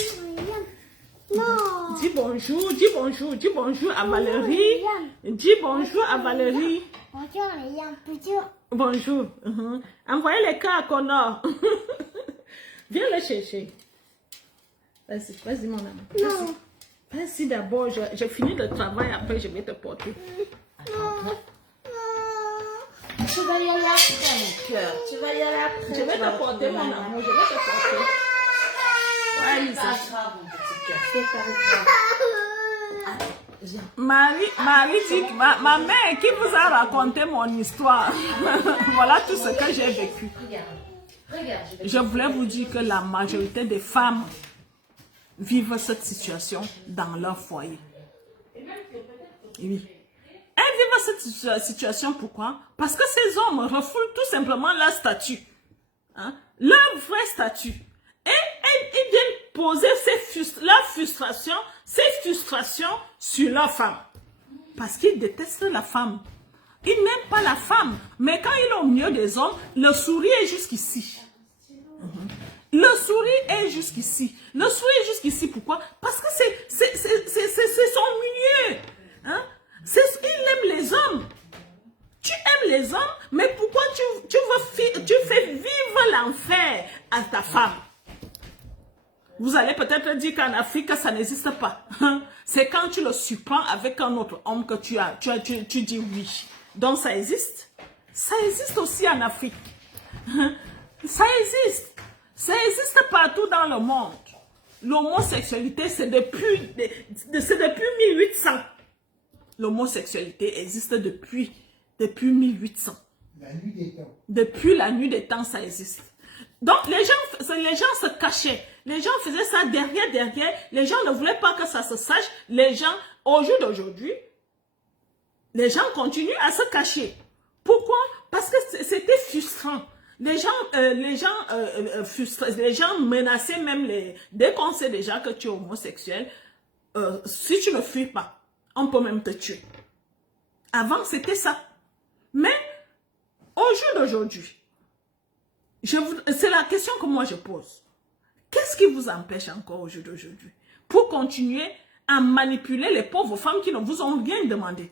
Dis bonjour, dis bonjour, dis bonjour à Valérie. Dis bonjour à Valérie. Bonjour les gens, bonjour. Bonjour. Envoyez les cas à Connor. Viens le chercher. Vas-y, vas-y mon amour. Non. Vas-y d'abord, j'ai fini le travail, après je vais te porter. Tu vas y aller après, mon cœur. Tu vas y aller après. Je vais te porter mon amour, je vais te porter. Ouais, Lisa. Marie dit, ma mère qui vous a raconté mon histoire. Voilà tout ce que j'ai vécu. Je voulais vous dire que la majorité des femmes vivent cette situation dans leur foyer. Oui. Elles vivent cette situation, pourquoi? Parce que ces hommes refoulent tout simplement leur statut. Hein? Leur vrai statut. Et ils viennent poser leur frustration, ces frustrations sur leur femme. Parce qu'ils détestent la femme. Ils n'aiment pas la femme. Mais quand il est au milieu des hommes, le sourire est jusqu'ici. Le sourire est jusqu'ici. Le sourire est jusqu'ici. Pourquoi? Parce que c'est son milieu. Hein? Il aime les hommes. Tu aimes les hommes, mais pourquoi tu fais vivre l'enfer à ta femme? Vous allez peut-être dire qu'en Afrique, ça n'existe pas. C'est quand tu le surprends avec un autre homme que tu dis oui. Donc ça existe. Ça existe aussi en Afrique. Ça existe. Ça existe partout dans le monde. L'homosexualité, c'est depuis 1800. L'homosexualité existe depuis 1800. La nuit des temps. Depuis la nuit des temps, ça existe. Donc, les gens se cachaient. Les gens faisaient ça derrière. Les gens ne voulaient pas que ça se sache. Les gens, au jour d'aujourd'hui, les gens continuent à se cacher. Pourquoi? Parce que c'était frustrant. Les gens menaçaient même dès qu'on sait déjà que tu es homosexuel, si tu ne fuis pas, on peut même te tuer. Avant, c'était ça. Mais, au jour d'aujourd'hui, c'est la question que moi je pose. Qu'est-ce qui vous empêche encore au jour d'aujourd'hui pour continuer à manipuler les pauvres femmes qui ne vous ont rien demandé?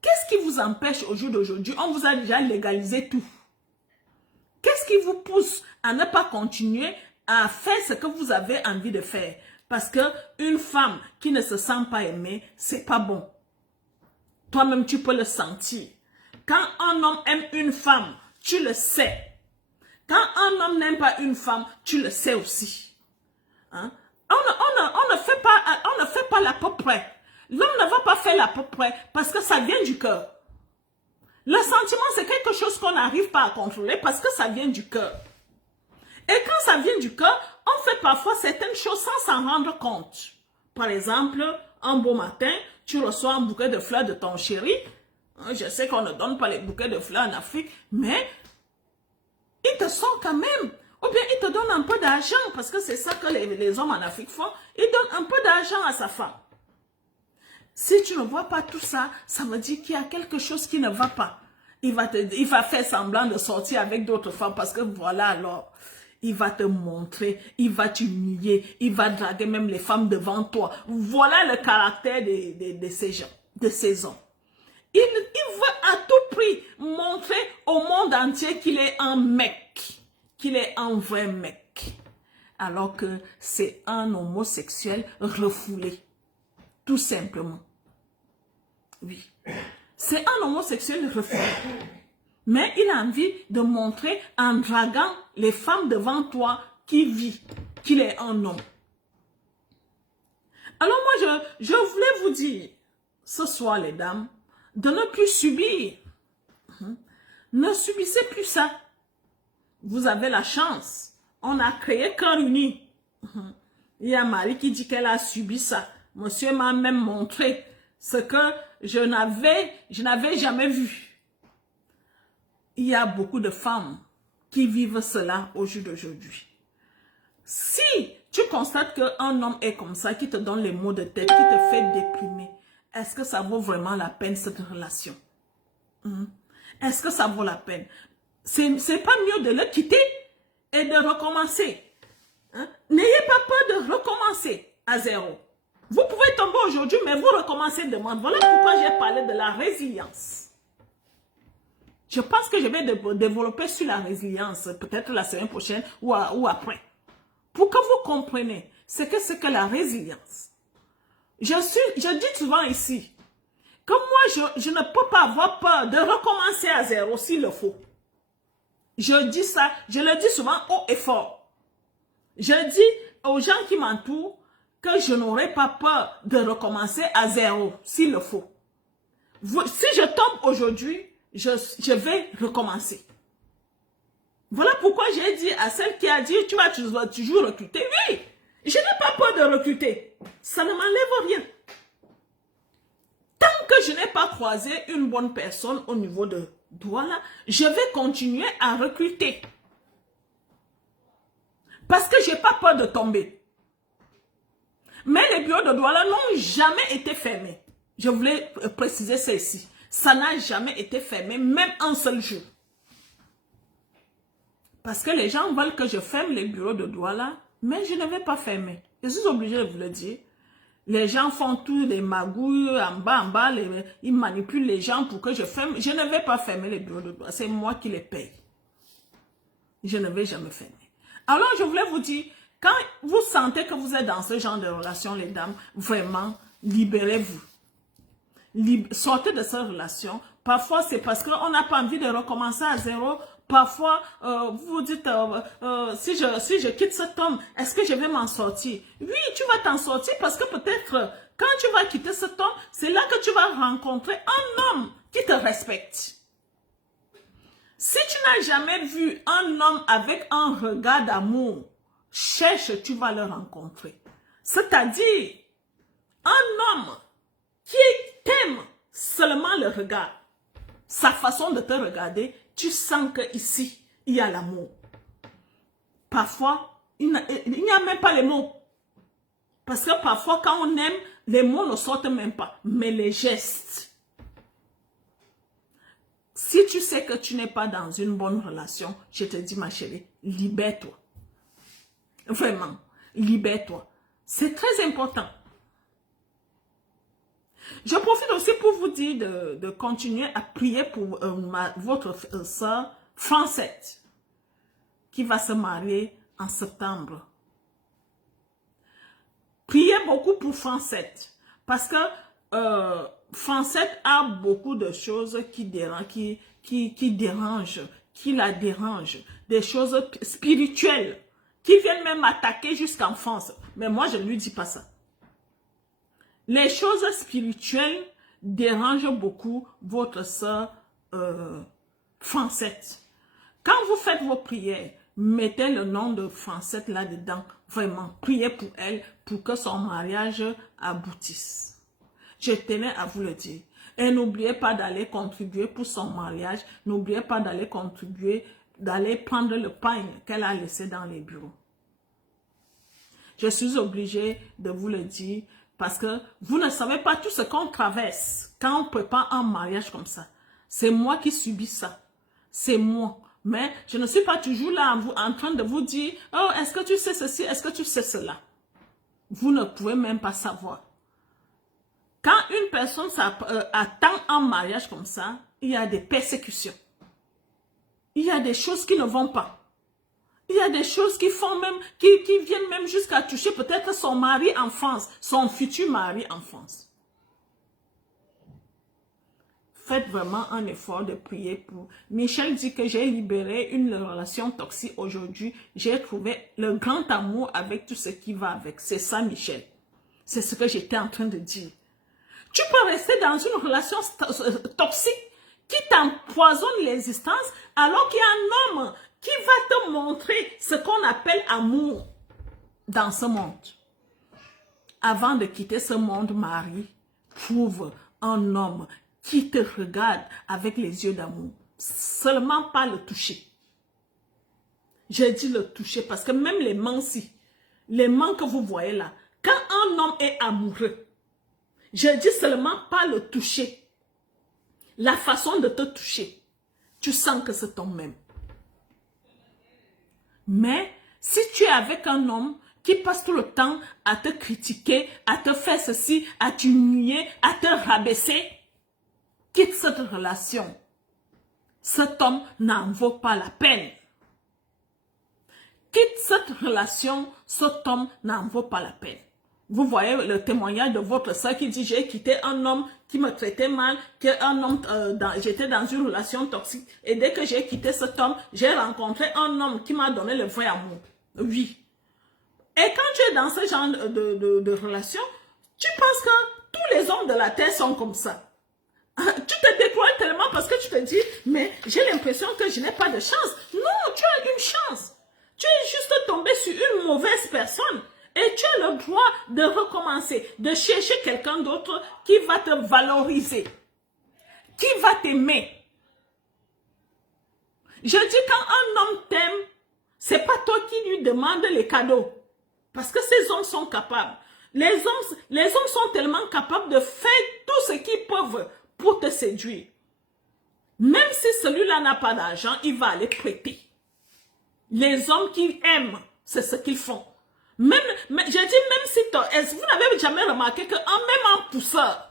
Qu'est-ce qui vous empêche au jour d'aujourd'hui? On vous a déjà légalisé tout. Qu'est-ce qui vous pousse à ne pas continuer à faire ce que vous avez envie de faire? Parce que une femme qui ne se sent pas aimée, c'est pas bon. Toi-même, tu peux le sentir. Quand un homme aime une femme, tu le sais. Quand un homme n'aime pas une femme, tu le sais aussi. Hein? On ne fait pas l'à peu près. L'homme ne va pas faire l'à peu près parce que ça vient du cœur. Le sentiment, c'est quelque chose qu'on n'arrive pas à contrôler parce que ça vient du cœur. Et quand ça vient du cœur, on fait parfois certaines choses sans s'en rendre compte. Par exemple, un beau matin, tu reçois un bouquet de fleurs de ton chéri. Je sais qu'on ne donne pas les bouquets de fleurs en Afrique, mais il te sent quand même. Ou bien il te donne un peu d'argent, parce que c'est ça que les hommes en Afrique font. Ils donnent un peu d'argent à sa femme. Si tu ne vois pas tout ça, ça veut dire qu'il y a quelque chose qui ne va pas. Il va faire semblant de sortir avec d'autres femmes, parce que voilà alors, il va te montrer, il va t'humilier, il va draguer même les femmes devant toi. Voilà le caractère de ces gens, de ces hommes. Il veut à tout prix montrer au monde entier qu'il est un mec, qu'il est un vrai mec. Alors que c'est un homosexuel refoulé. Tout simplement. Oui. C'est un homosexuel refoulé. Mais il a envie de montrer en draguant les femmes devant toi qu'il vit, qu'il est un homme. Alors moi, je voulais vous dire, ce soir les dames, de ne plus subir. Ne subissez plus ça. Vous avez la chance. On a créé Cœur Uni. Il y a Marie qui dit qu'elle a subi ça. Monsieur m'a même montré ce que je n'avais jamais vu. Il y a beaucoup de femmes qui vivent cela au jour d'aujourd'hui. Si tu constates qu'un homme est comme ça, qui te donne les maux de tête, qui te fait déprimer, est-ce que ça vaut vraiment la peine cette relation? Est-ce que ça vaut la peine? C'est pas mieux de le quitter et de recommencer. N'ayez pas peur de recommencer à zéro. Vous pouvez tomber aujourd'hui, mais vous recommencez demain. Voilà pourquoi j'ai parlé de la résilience. Je pense que je vais développer sur la résilience, peut-être la semaine prochaine ou après. Pour que vous compreniez ce que c'est que la résilience. Je dis souvent ici, que moi, je ne peux pas avoir peur de recommencer à zéro s'il le faut. Je dis ça, je le dis souvent haut et fort. Je dis aux gens qui m'entourent que je n'aurai pas peur de recommencer à zéro s'il le faut. Si je tombe aujourd'hui, je vais recommencer. Voilà pourquoi j'ai dit à celle qui a dit tu vas toujours recruter. Oui, je n'ai pas peur de recruter. Ça ne m'enlève rien. Tant que je n'ai pas croisé une bonne personne au niveau de Douala, je vais continuer à recruter. Parce que je n'ai pas peur de tomber. Mais les bureaux de Douala n'ont jamais été fermés. Je voulais préciser ceci. Ça n'a jamais été fermé, même un seul jour. Parce que les gens veulent que je ferme les bureaux de Douala, mais je ne vais pas fermer. Je suis obligée de vous le dire. Les gens font tous les magouilles en bas, ils manipulent les gens pour que je ferme. Je ne vais pas fermer les bureaux de Douala, c'est moi qui les paye. Je ne vais jamais fermer. Alors, je voulais vous dire, quand vous sentez que vous êtes dans ce genre de relation, les dames, vraiment, libérez-vous. Sortez de cette relation. Parfois, c'est parce qu'on n'a pas envie de recommencer à zéro. Parfois, vous vous dites, si je quitte cet homme, est-ce que je vais m'en sortir? Oui, tu vas t'en sortir parce que peut-être, quand tu vas quitter cet homme, c'est là que tu vas rencontrer un homme qui te respecte. Si tu n'as jamais vu un homme avec un regard d'amour, cherche, tu vas le rencontrer. C'est-à-dire, un homme qui t'aime seulement le regard, sa façon de te regarder, tu sens qu'ici, il y a l'amour. Parfois, il n'y a même pas les mots. Parce que parfois, quand on aime, les mots ne sortent même pas, mais les gestes. Si tu sais que tu n'es pas dans une bonne relation, je te dis, ma chérie, libère-toi. Vraiment, libère-toi. C'est très important. Je profite aussi pour vous dire de continuer à prier pour votre soeur Francette, qui va se marier en septembre. Priez beaucoup pour Francette, parce que Francette a beaucoup de choses qui la dérangent, des choses spirituelles, qui viennent même attaquer jusqu'en France. Mais moi, je ne lui dis pas ça. Les choses spirituelles dérangent beaucoup votre soeur Francette. Quand vous faites vos prières, mettez le nom de Francette là-dedans. Vraiment, priez pour elle, pour que son mariage aboutisse. Je tenais à vous le dire. Et n'oubliez pas d'aller contribuer pour son mariage. N'oubliez pas d'aller contribuer, d'aller prendre le pain qu'elle a laissé dans les bureaux. Je suis obligée de vous le dire. Parce que vous ne savez pas tout ce qu'on traverse quand on prépare un mariage comme ça. C'est moi qui subis ça. C'est moi. Mais je ne suis pas toujours là en train de vous dire, oh, est-ce que tu sais ceci, est-ce que tu sais cela? Vous ne pouvez même pas savoir. Quand une personne attend un mariage comme ça, il y a des persécutions. Il y a des choses qui ne vont pas. Il y a des choses qui font même, qui viennent même jusqu'à toucher peut-être son mari en France, son futur mari en France. Faites vraiment un effort de prier pour. Michel dit que j'ai libéré une relation toxique aujourd'hui. J'ai trouvé le grand amour avec tout ce qui va avec. C'est ça, Michel. C'est ce que j'étais en train de dire. Tu peux rester dans une relation toxique qui t'empoisonne l'existence alors qu'il y a un homme qui va te montrer ce qu'on appelle amour dans ce monde. Avant de quitter ce monde, Marie, trouve un homme qui te regarde avec les yeux d'amour. Seulement pas le toucher. J'ai dit le toucher parce que même les mains-ci, les mains que vous voyez là, quand un homme est amoureux, j'ai dit seulement pas le toucher. La façon de te toucher, tu sens que c'est ton même. Mais si tu es avec un homme qui passe tout le temps à te critiquer, à te faire ceci, à t'humilier, à te rabaisser, quitte cette relation. cet homme n'en vaut pas la peine. Quitte cette relation, cet homme n'en vaut pas la peine. Vous voyez le témoignage de votre soeur qui dit, j'ai quitté un homme qui me traitait mal, j'étais dans une relation toxique, et dès que j'ai quitté cet homme, j'ai rencontré un homme qui m'a donné le vrai amour. Oui. Et quand tu es dans ce genre de relation, tu penses que tous les hommes de la terre sont comme ça. Tu te déploies tellement parce que tu te dis, mais j'ai l'impression que je n'ai pas de chance. Non, tu as une chance. Tu es juste tombé sur une mauvaise personne. Et tu as le droit de recommencer, de chercher quelqu'un d'autre qui va te valoriser, qui va t'aimer. Je dis, quand un homme t'aime, c'est pas toi qui lui demandes les cadeaux. Parce que ces hommes sont capables. Les hommes sont tellement capables de faire tout ce qu'ils peuvent pour te séduire. Même si celui-là n'a pas d'argent, il va aller prêter. Les hommes qui aiment, c'est ce qu'ils font. Je dis, même si vous n'avez jamais remarqué même un pousseur,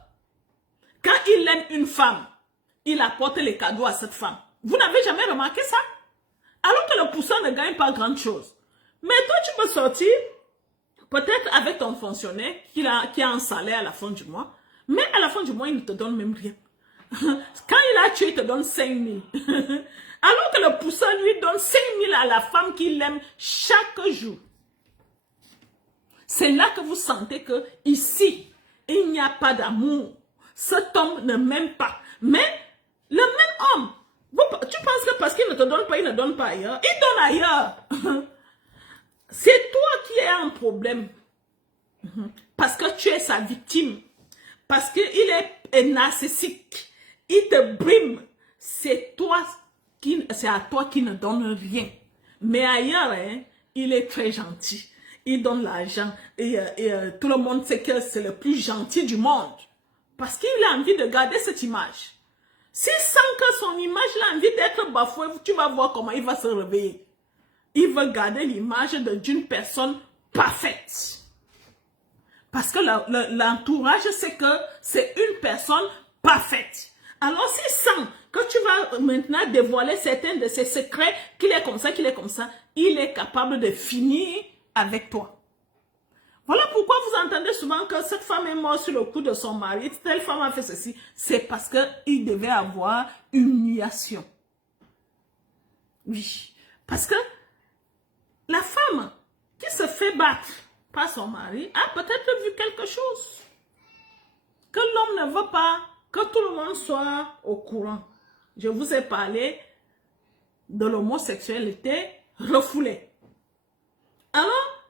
quand il aime une femme, il apporte les cadeaux à cette femme. Vous n'avez jamais remarqué ça? Alors que le pousseur ne gagne pas grand chose. Mais toi, tu peux sortir, peut-être avec ton fonctionnaire, qui a un salaire à la fin du mois, mais à la fin du mois, il ne te donne même rien. Quand il a tué, il te donne 5 000. Alors que le pousseur lui donne 5 000 à la femme qu'il aime chaque jour. C'est là que vous sentez que ici, il n'y a pas d'amour. Cet homme ne m'aime pas. Mais le même homme, tu penses que parce qu'il ne te donne pas, il ne donne pas ailleurs. Il donne ailleurs. C'est toi qui as un problème. Parce que tu es sa victime. Parce qu'il est narcissique. Il te brime. C'est à toi qui ne donne rien. Mais ailleurs, hein, il est très gentil. Il donne l'argent et tout le monde sait que c'est le plus gentil du monde. Parce qu'il a envie de garder cette image. S'il sent que son image a envie d'être bafouée, tu vas voir comment il va se réveiller. Il veut garder l'image d'une personne parfaite. Parce que l'entourage sait que c'est une personne parfaite. Alors s'il sent que tu vas maintenant dévoiler certains de ses secrets, qu'il est comme ça, il est capable de finir avec toi. Voilà pourquoi vous entendez souvent que cette femme est morte sur le cou de son mari, telle femme a fait ceci. C'est parce qu'il devait avoir une humiliation. Oui. Parce que la femme qui se fait battre par son mari a peut-être vu quelque chose. Que l'homme ne veut pas que tout le monde soit au courant. Je vous ai parlé de l'homosexualité refoulée. Alors,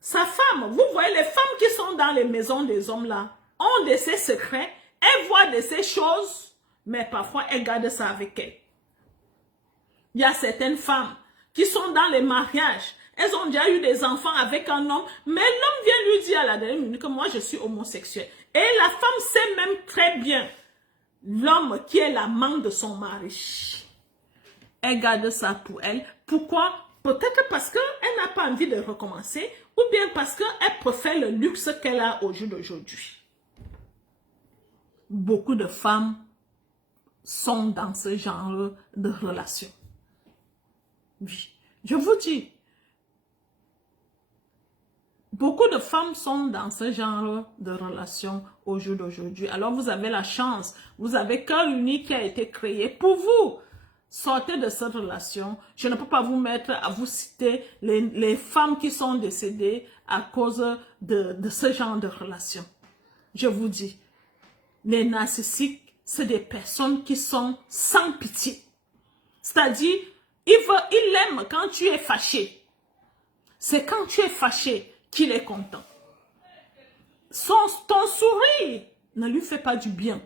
sa femme, vous voyez les femmes qui sont dans les maisons des hommes là, ont de ces secrets, elles voient de ces choses, mais parfois elles gardent ça avec elles. Il y a certaines femmes qui sont dans les mariages, elles ont déjà eu des enfants avec un homme, mais l'homme vient lui dire à la dernière minute que moi je suis homosexuel. Et la femme sait même très bien l'homme qui est l'amant de son mari. Elle garde ça pour elle. Pourquoi? Peut-être parce qu'elle n'a pas envie de recommencer, ou bien parce qu'elle préfère le luxe qu'elle a au jour d'aujourd'hui. Beaucoup de femmes sont dans ce genre de relation. Oui, je vous dis, beaucoup de femmes sont dans ce genre de relation au jour d'aujourd'hui. Alors vous avez la chance, vous avez Cœur Uni qui a été créé pour vous. Sortez de cette relation. Je ne peux pas vous mettre à vous citer les femmes qui sont décédées à cause de ce genre de relation. Je vous dis, les narcissiques, c'est des personnes qui sont sans pitié. C'est-à-dire, il aime quand tu es fâché. C'est quand tu es fâché qu'il est content. Ton sourire ne lui fait pas du bien.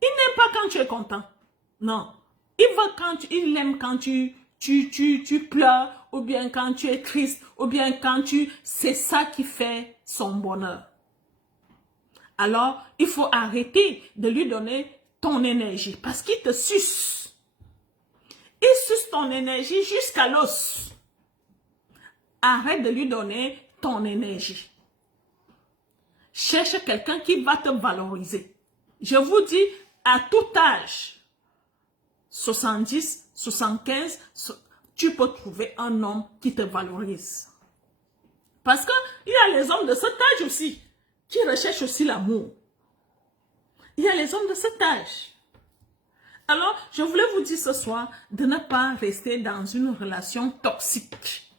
Il n'aime pas quand tu es content. Non. Il aime quand tu pleures, ou bien quand tu es triste, ou bien quand c'est ça qui fait son bonheur. Alors, il faut arrêter de lui donner ton énergie, parce qu'il te suce. Il suce ton énergie jusqu'à l'os. Arrête de lui donner ton énergie. Cherche quelqu'un qui va te valoriser. Je vous dis, à tout âge, 70, 75, tu peux trouver un homme qui te valorise. Parce qu'il y a les hommes de cet âge aussi, qui recherchent aussi l'amour. Il y a les hommes de cet âge. Alors, je voulais vous dire ce soir de ne pas rester dans une relation toxique.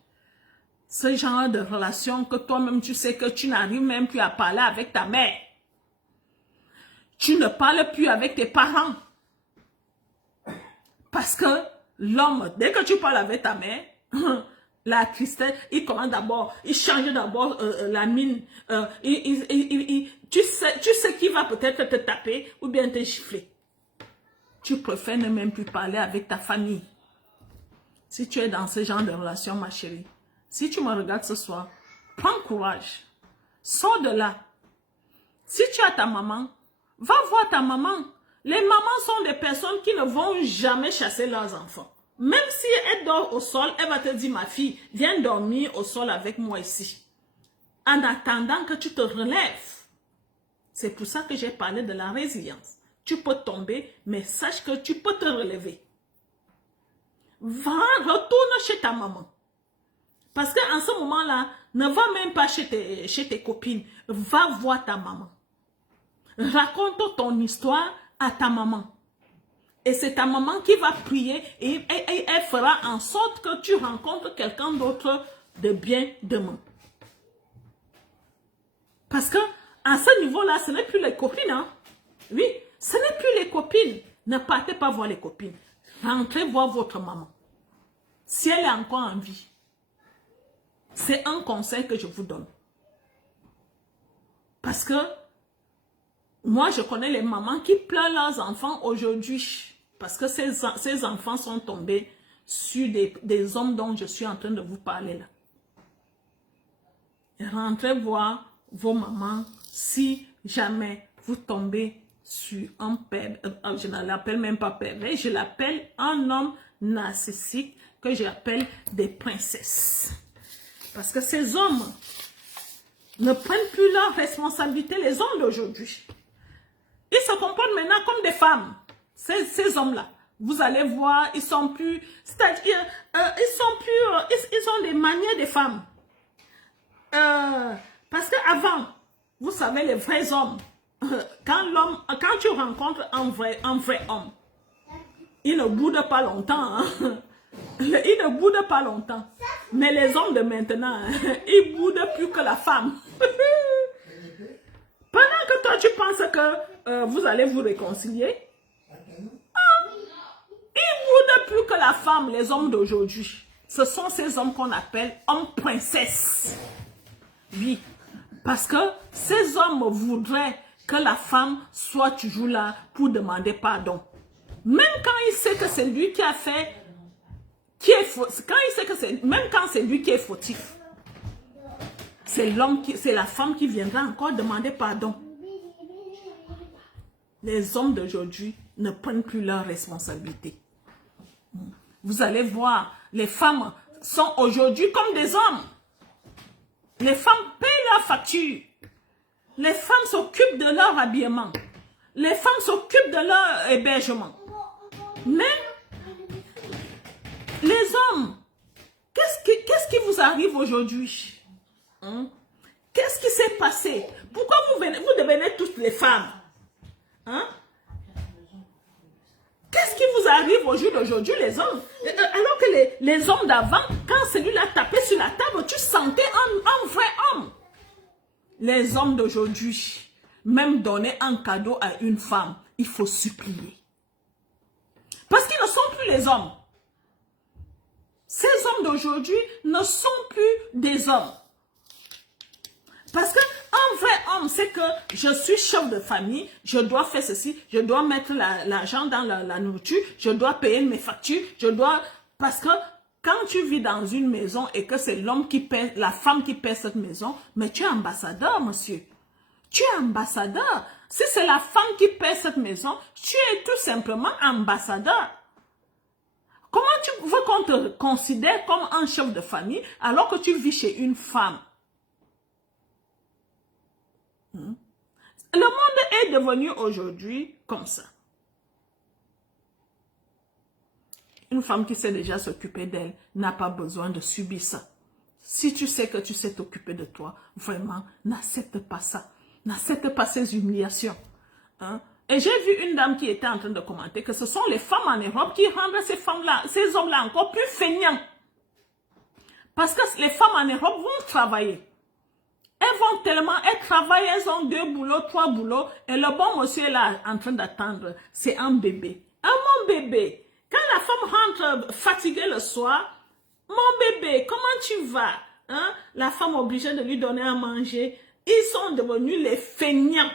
Ce genre de relation que toi-même tu sais que tu n'arrives même plus à parler avec ta mère. Tu ne parles plus avec tes parents. Parce que l'homme, dès que tu parles avec ta mère, la tristesse, il commence d'abord, il change d'abord la mine. Tu sais qu'il va peut-être te taper ou bien te gifler. Tu préfères ne même plus parler avec ta famille. Si tu es dans ce genre de relation, ma chérie, si tu me regardes ce soir, prends courage. Sors de là. Si tu as ta maman, va voir ta maman. Les mamans sont des personnes qui ne vont jamais chasser leurs enfants. Même si elle dort au sol, elle va te dire, ma fille, viens dormir au sol avec moi ici. En attendant que tu te relèves. C'est pour ça que j'ai parlé de la résilience. Tu peux tomber, mais sache que tu peux te relever. Va, retourne chez ta maman. Parce qu'en ce moment-là, ne va même pas chez tes copines. Va voir ta maman. Raconte ton histoire à ta maman. Et c'est ta maman qui va prier et elle fera en sorte que tu rencontres quelqu'un d'autre de bien demain. Parce que à ce niveau-là, ce n'est plus les copines. Hein? Oui, ce n'est plus les copines. Ne partez pas voir les copines. Rentrez voir votre maman. Si elle est encore en vie. C'est un conseil que je vous donne. Parce que moi, je connais les mamans qui pleurent leurs enfants aujourd'hui. Parce que ces enfants sont tombés sur des hommes dont je suis en train de vous parler là. Rentrez voir vos mamans si jamais vous tombez sur un père. Je ne l'appelle même pas père. Je l'appelle un homme narcissique que j'appelle des princesses. Parce que ces hommes ne prennent plus leurs responsabilités, les hommes d'aujourd'hui. Ils se comportent maintenant comme des femmes. Ces hommes-là, vous allez voir, ils sont plus, c'est-à-dire, ils ont des manières de femmes. Parce qu'avant, vous savez, les vrais hommes, quand tu rencontres un vrai homme, il ne boude pas longtemps. Hein? Il ne boude pas longtemps. Mais les hommes de maintenant, ils boudent plus que la femme. Pendant que toi, tu penses que vous allez vous réconcilier, ils boudent plus que la femme, les hommes d'aujourd'hui. Ce sont ces hommes qu'on appelle hommes princesses. Oui, parce que ces hommes voudraient que la femme soit toujours là pour demander pardon. Même quand il sait que c'est lui qui a fait, même quand c'est lui qui est fautif, c'est la femme qui viendra encore demander pardon. Les hommes d'aujourd'hui ne prennent plus leurs responsabilités. Vous allez voir, les femmes sont aujourd'hui comme des hommes. Les femmes payent leurs factures. Les femmes s'occupent de leur habillement. Les femmes s'occupent de leur hébergement. Mais les hommes, qu'est-ce qui vous arrive aujourd'hui? Hein? Qu'est-ce qui s'est passé? Pourquoi vous devenez toutes les femmes? Hein? Qu'est-ce qui vous arrive au jour d'aujourd'hui, les hommes? Alors que les hommes d'avant, quand celui-là tapait sur la table, tu sentais un vrai homme. Les hommes d'aujourd'hui, même donner un cadeau à une femme, il faut supplier. Parce qu'ils ne sont plus les hommes. Ces hommes d'aujourd'hui ne sont plus des hommes. Parce qu'un vrai homme, c'est que je suis chef de famille, je dois faire ceci, je dois mettre l'argent dans la nourriture, je dois payer mes factures, parce que quand tu vis dans une maison et que c'est l'homme qui paie, la femme qui paie cette maison, mais tu es ambassadeur, monsieur. Tu es ambassadeur. Si c'est la femme qui paie cette maison, tu es tout simplement ambassadeur. Comment tu veux qu'on te considère comme un chef de famille alors que tu vis chez une femme? Le monde est devenu aujourd'hui comme ça. Une femme qui sait déjà s'occuper d'elle n'a pas besoin de subir ça. Si tu sais que tu sais t'occuper de toi, vraiment, n'accepte pas ça. N'accepte pas ces humiliations. Hein? Et j'ai vu une dame qui était en train de commenter que ce sont les femmes en Europe qui rendent ces femmes-là, ces hommes-là encore plus feignants. Parce que les femmes en Europe vont travailler. Elles travaillent, elles ont 2 boulots, 3 boulots, et le bon monsieur est là en train d'attendre, c'est un bébé. Mon bébé, quand la femme rentre fatiguée le soir, mon bébé, comment tu vas? Hein? La femme est obligée de lui donner à manger. Ils sont devenus les feignants,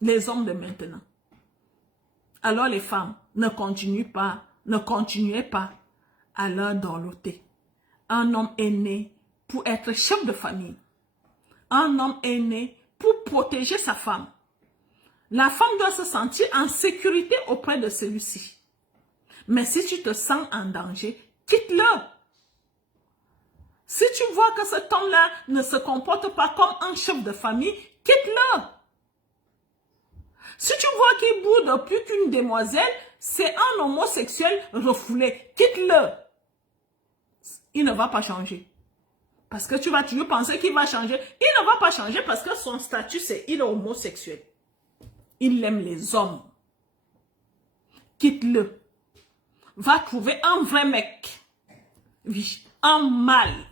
les hommes de maintenant. Alors les femmes, ne continuez pas à leur dorloter. Un homme est né pour être chef de famille. Un homme est né pour protéger sa femme. La femme doit se sentir en sécurité auprès de celui-ci. Mais si tu te sens en danger, quitte-le. Si tu vois que cet homme-là ne se comporte pas comme un chef de famille, quitte-le. Si tu vois qu'il boude plus qu'une demoiselle, c'est un homosexuel refoulé. Quitte-le. Il ne va pas changer. Parce que tu vas toujours penser qu'il va changer. Il ne va pas changer parce que son statut, c'est il est homosexuel. Il aime les hommes. Quitte-le. Va trouver un vrai mec. Oui, un mâle.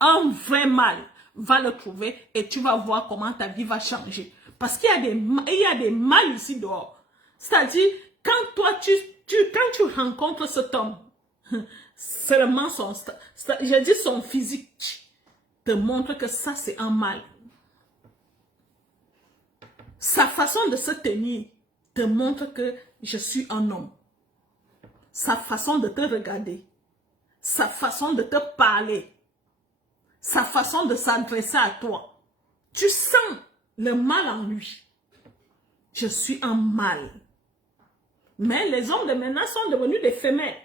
Un vrai mâle. Va le trouver et tu vas voir comment ta vie va changer. Parce qu'il y a des mâles ici dehors. C'est-à-dire, quand toi, quand tu rencontres cet homme, seulement son physique te montre que ça, c'est un mâle. Sa façon de se tenir te montre que je suis un homme. Sa façon de te regarder, sa façon de te parler, sa façon de s'adresser à toi. Tu sens le mal en lui. Je suis un mâle. Mais les hommes de maintenant sont devenus des femelles.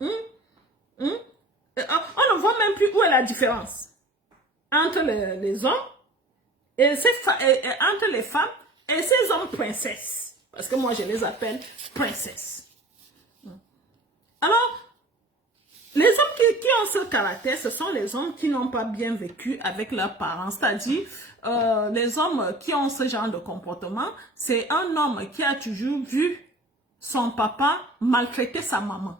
On ne voit même plus où est la différence entre les hommes et entre les femmes et ces hommes princesses. Parce que moi, je les appelle princesses. Alors, les hommes qui ont ce caractère, ce sont les hommes qui n'ont pas bien vécu avec leurs parents. C'est-à-dire, les hommes qui ont ce genre de comportement, c'est un homme qui a toujours vu son papa maltraiter sa maman.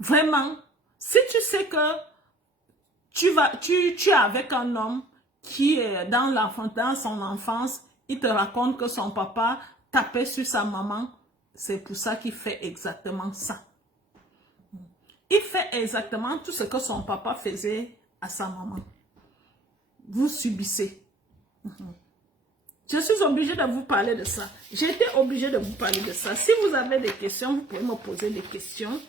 Vraiment, si tu sais que tu es avec un homme qui est dans son enfance, il te raconte que son papa tapait sur sa maman, c'est pour ça qu'il fait exactement ça. Il fait exactement tout ce que son papa faisait à sa maman. Vous subissez. Je suis obligée de vous parler de ça. J'ai été obligée de vous parler de ça. Si vous avez des questions, vous pouvez me poser des questions.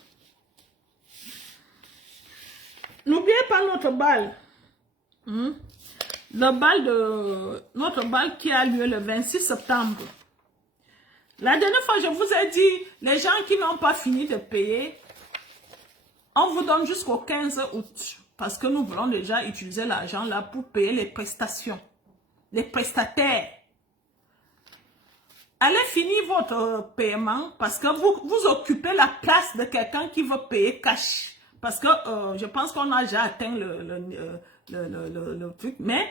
N'oubliez pas notre bal. Notre bal qui a lieu le 26 septembre. La dernière fois, je vous ai dit, les gens qui n'ont pas fini de payer, on vous donne jusqu'au 15 août. Parce que nous voulons déjà utiliser l'argent là pour payer les prestations. Les prestataires. Allez finir votre paiement parce que vous occupez la place de quelqu'un qui veut payer cash. Parce que je pense qu'on a déjà atteint le truc. Mais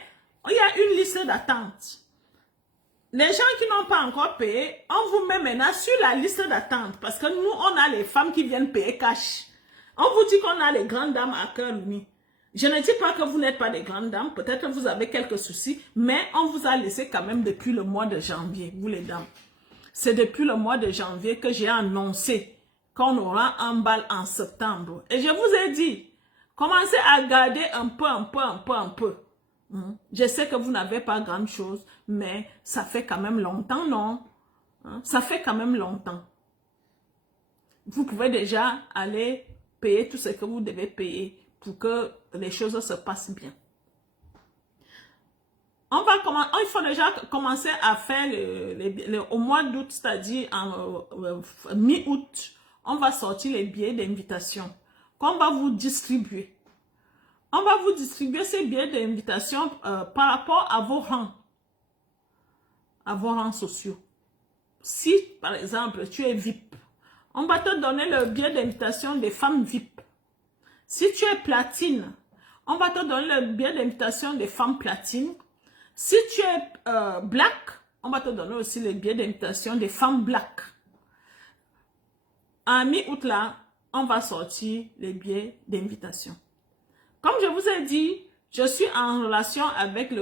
il y a une liste d'attente. Les gens qui n'ont pas encore payé, on vous met maintenant sur la liste d'attente. Parce que nous, on a les femmes qui viennent payer cash. On vous dit qu'on a les grandes dames à cœur uni. Je ne dis pas que vous n'êtes pas des grandes dames. Peut-être que vous avez quelques soucis. Mais on vous a laissé quand même depuis le mois de janvier, vous les dames. C'est depuis le mois de janvier que j'ai annoncé qu'on aura un bal en septembre. Et je vous ai dit, commencez à garder un peu. Je sais que vous n'avez pas grand chose, mais ça fait quand même longtemps, non? Ça fait quand même longtemps. Vous pouvez déjà aller payer tout ce que vous devez payer pour que les choses se passent bien. Il faut déjà commencer à faire au mois d'août, c'est-à-dire en mi-août, on va sortir les billets d'invitation qu'on va vous distribuer. On va vous distribuer ces billets d'invitation par rapport à vos rangs sociaux. si par exemple tu es VIP, on va te donner le billet d'invitation des femmes VIP. Si tu es platine, on va te donner le billet d'invitation des femmes platines. Si tu es black, on va te donner aussi le billet d'invitation des femmes black. En mi-août là, on va sortir les billets d'invitation. Comme je vous ai dit, je suis en relation avec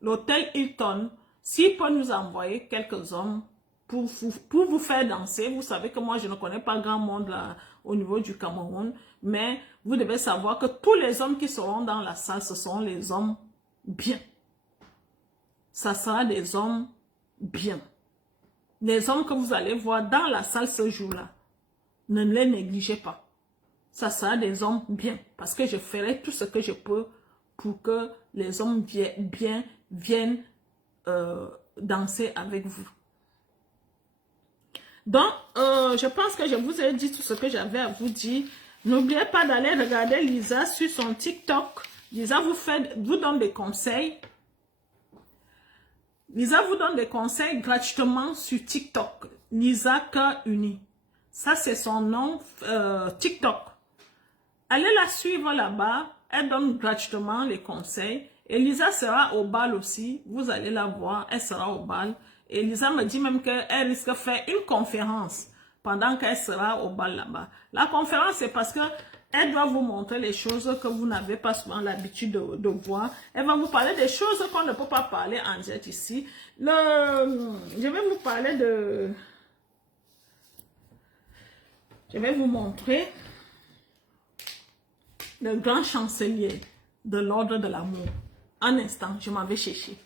l'hôtel Hilton. S'il peut nous envoyer quelques hommes pour vous faire danser. Vous savez que moi, je ne connais pas grand monde là, au niveau du Cameroun. Mais vous devez savoir que tous les hommes qui seront dans la salle, ce sont les hommes bien. Ça sera des hommes bien. Les hommes que vous allez voir dans la salle ce jour-là, ne les négligez pas. Ça sera des hommes bien. Parce que je ferai tout ce que je peux pour que les hommes bien viennent danser avec vous. Donc, je pense que je vous ai dit tout ce que j'avais à vous dire. N'oubliez pas d'aller regarder Lisa sur son TikTok. Lisa vous donne des conseils. Lisa vous donne des conseils gratuitement sur TikTok. Lisa Cœur Uni. Ça, c'est son nom TikTok. Allez la suivre là-bas. Elle donne gratuitement les conseils. Et Lisa sera au bal aussi. Vous allez la voir. Elle sera au bal. Et Lisa me dit même qu'elle risque de faire une conférence pendant qu'elle sera au bal là-bas. La conférence, c'est parce que elle doit vous montrer les choses que vous n'avez pas souvent l'habitude de voir. Elle va vous parler des choses qu'on ne peut pas parler en direct ici. Je vais vous parler de... Je vais vous montrer le grand chancelier de l'ordre de l'amour. Un instant, je m'en vais chercher.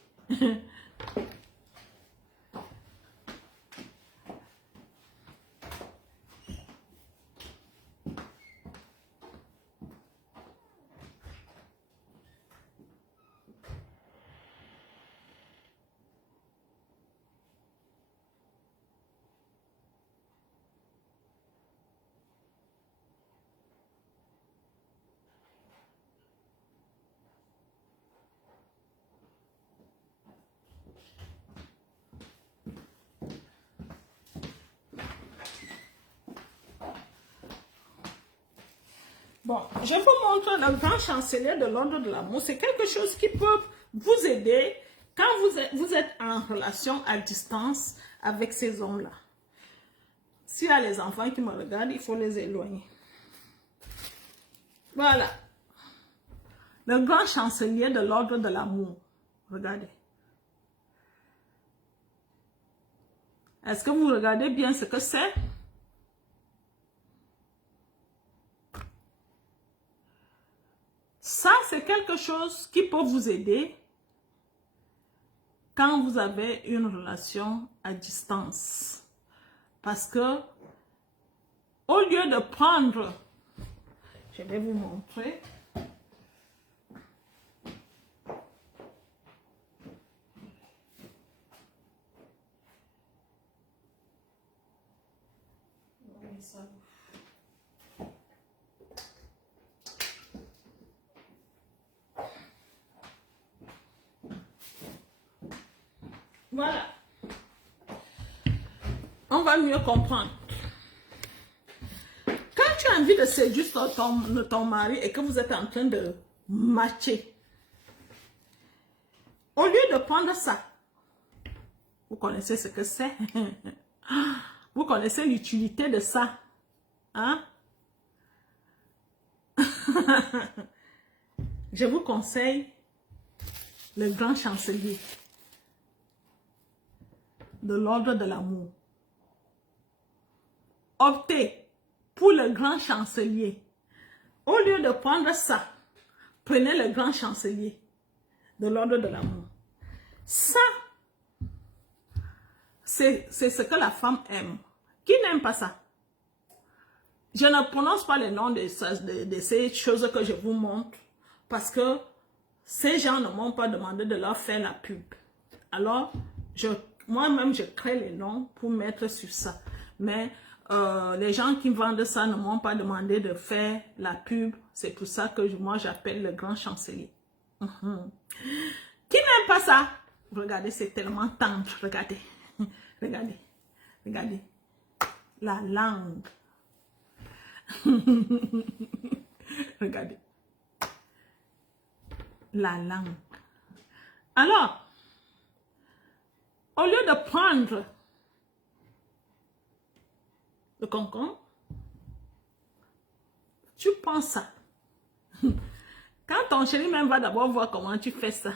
Bon, je vous montre le grand chancelier de l'ordre de l'amour. C'est quelque chose qui peut vous aider quand vous êtes en relation à distance avec ces hommes-là. S'il y a les enfants qui me regardent, il faut les éloigner. Voilà. Le grand chancelier de l'ordre de l'amour. Regardez. Est-ce que vous regardez bien ce que c'est? Ça, c'est quelque chose qui peut vous aider quand vous avez une relation à distance. Parce que, au lieu de prendre, je vais vous montrer. Voilà. On va mieux comprendre. Quand tu as envie de séduire ton mari et que vous êtes en train de matcher, au lieu de prendre ça, vous connaissez ce que c'est. Vous connaissez l'utilité de ça. Hein? Je vous conseille le grand chancelier de l'ordre de l'amour. Optez pour le grand chancelier. Au lieu de prendre ça, prenez le grand chancelier de l'ordre de l'amour. Ça, c'est ce que la femme aime. Qui n'aime pas ça? Je ne prononce pas les noms de ces choses que je vous montre parce que ces gens ne m'ont pas demandé de leur faire la pub. Alors, moi-même, je crée les noms pour mettre sur ça. Mais les gens qui vendent ça ne m'ont pas demandé de faire la pub. C'est pour ça que moi, j'appelle le grand chancelier. Qui n'aime pas ça? Regardez, c'est tellement tendre. Regardez. Regardez. Regardez. La langue. Regardez. La langue. Alors, au lieu de prendre le concombre, tu prends ça. Quand ton chéri même va d'abord voir comment tu fais ça.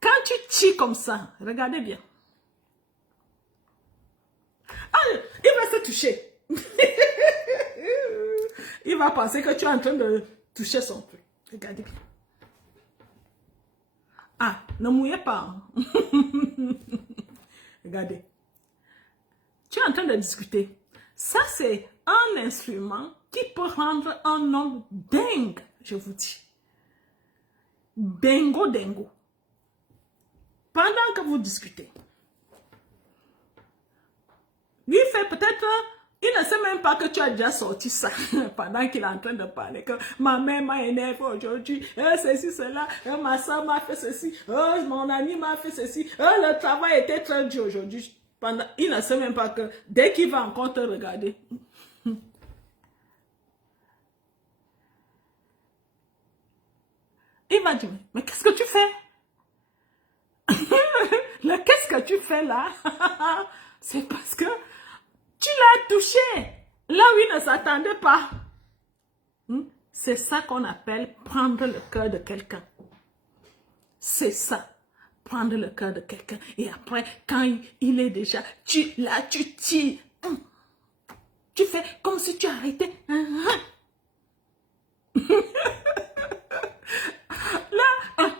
Quand tu tires comme ça, regardez bien. Ah, il va se toucher. Il va penser que tu es en train de toucher son truc. Regardez bien. Ah, ne mouillez pas. Regardez. Tu es en train de discuter. Ça, c'est un instrument qui peut rendre un homme dingue, je vous dis. Dingo, dingo. Pendant que vous discutez. Lui fait peut-être, il ne sait même pas que tu as déjà sorti ça pendant qu'il est en train de parler. Que ma mère m'a énervé aujourd'hui, ceci, cela, ma soeur m'a fait ceci, mon ami m'a fait ceci, le travail était très dur aujourd'hui. Il ne sait même pas que dès qu'il va encore te regarder, il va dire, mais qu'est-ce que tu fais? Qu'est-ce que tu fais là? C'est parce que tu l'as touché là où il ne s'attendait pas. C'est ça qu'on appelle prendre le cœur de quelqu'un. C'est ça. Prendre le cœur de quelqu'un. Et après, quand il est déjà, là, tu tires. Tu fais comme si tu arrêtais. Là,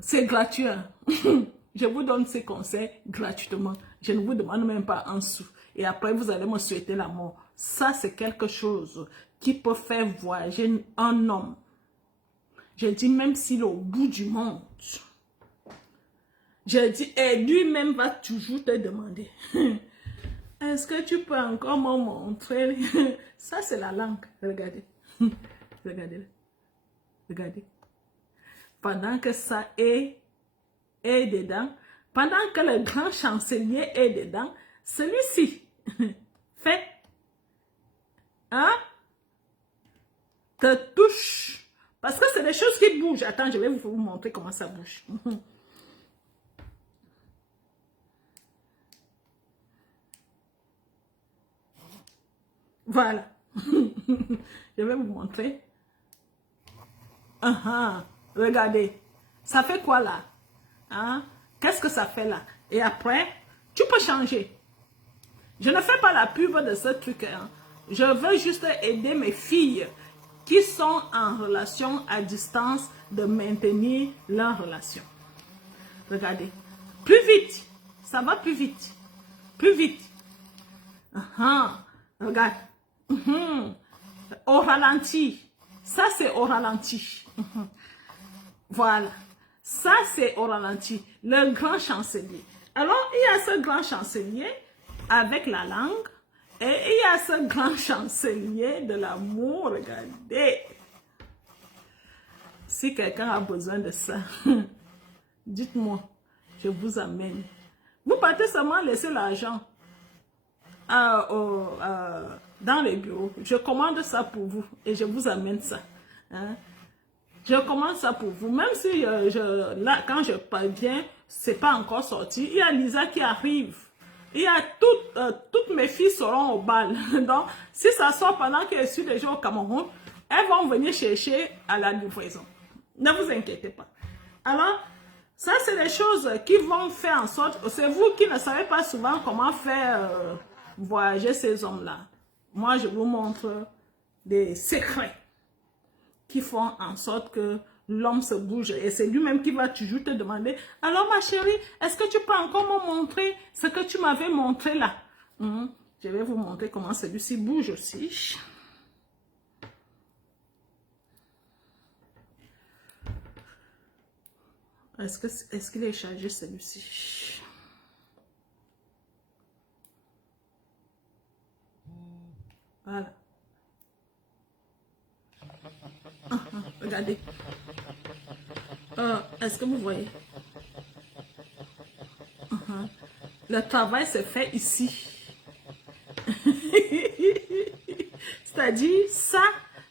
c'est gratuit. Je vous donne ces conseils gratuitement. Je ne vous demande même pas un sou. Et après, vous allez me souhaiter la mort. Ça, c'est quelque chose qui peut faire voyager un homme. Je dis même s'il est au bout du monde. Je dis, et lui-même va toujours te demander. Est-ce que tu peux encore me montrer? Ça, c'est la langue. Regardez. Regardez. Regardez. Pendant que ça est dedans, pendant que le grand chancelier est dedans, celui-ci fait, te touche. Parce que c'est des choses qui bougent. Attends, je vais vous montrer comment ça bouge. Voilà. Je vais vous montrer. Regardez. Ça fait quoi là? Qu'est-ce que ça fait là? Et après, tu peux changer. Je ne fais pas la pub de ce truc. Je veux juste aider mes filles qui sont en relation à distance de maintenir leur relation. Regardez. Plus vite. Ça va plus vite. Plus vite. Regarde. Au ralenti. Ça, c'est au ralenti. Voilà. Ça, c'est au ralenti. Le grand chancelier. Alors, il y a ce grand chancelier avec la langue. Et il y a ce grand chancelier de l'amour. Regardez. Si quelqu'un a besoin de ça, dites-moi. Je vous amène. Vous partez seulement laisser l'argent dans les bureaux. Je commande ça pour vous et je vous amène ça. Je commande ça pour vous. Même si là, quand je parviens, c'est pas encore sorti. Il y a Lisa qui arrive. Il y a toutes mes filles seront au bal. Donc, si ça sort pendant que je suis déjà au Cameroun, elles vont venir chercher à la livraison. Ne vous inquiétez pas. Alors, ça, c'est des choses qui vont faire en sorte... C'est vous qui ne savez pas souvent comment faire voyager ces hommes-là. Moi, je vous montre des secrets qui font en sorte que l'homme se bouge. Et c'est lui-même qui va toujours te demander, alors ma chérie, est-ce que tu peux encore me montrer ce que tu m'avais montré là? Je vais vous montrer comment celui-ci bouge aussi. Est-ce qu'il est chargé celui-ci? Voilà. Regardez. Est-ce que vous voyez? Le travail se fait ici. C'est-à-dire, ça,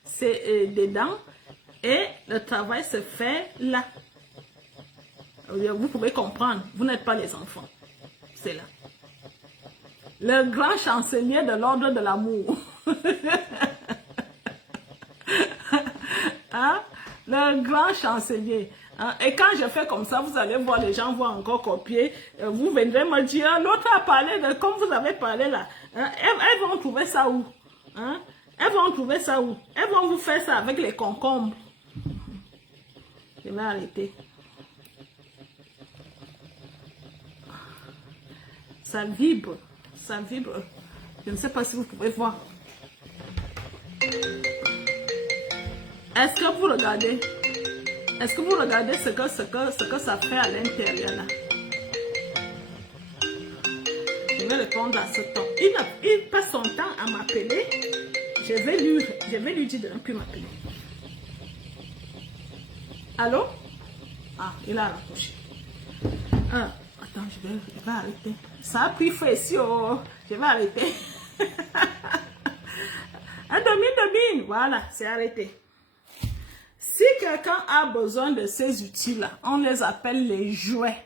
c'est dedans. Et le travail se fait là. Vous pouvez comprendre. Vous n'êtes pas les enfants. C'est là. Le grand chancelier de l'ordre de l'amour. Hein? Le grand chancelier. Hein? Et quand je fais comme ça, vous allez voir, les gens vont encore copier. Vous viendrez me dire, l'autre a parlé de comme vous avez parlé là. Hein? Elles vont trouver ça où? Hein? Elles vont trouver ça où? Elles vont vous faire ça avec les concombres. Je vais arrêter. Ça vibre. Ça vibre. Je ne sais pas si vous pouvez voir. Est-ce que vous regardez? Est-ce que vous regardez ce que ça fait à l'intérieur là? Je vais répondre à ce temps. Il passe son temps à m'appeler. Je vais lui dire de ne plus m'appeler. Allô? Ah, il a raccroché. Attends, je vais arrêter. Ça a pris feu ici. Oh. Je vais arrêter. Domine. Voilà, c'est arrêté. Si quelqu'un a besoin de ces outils-là, on les appelle les jouets.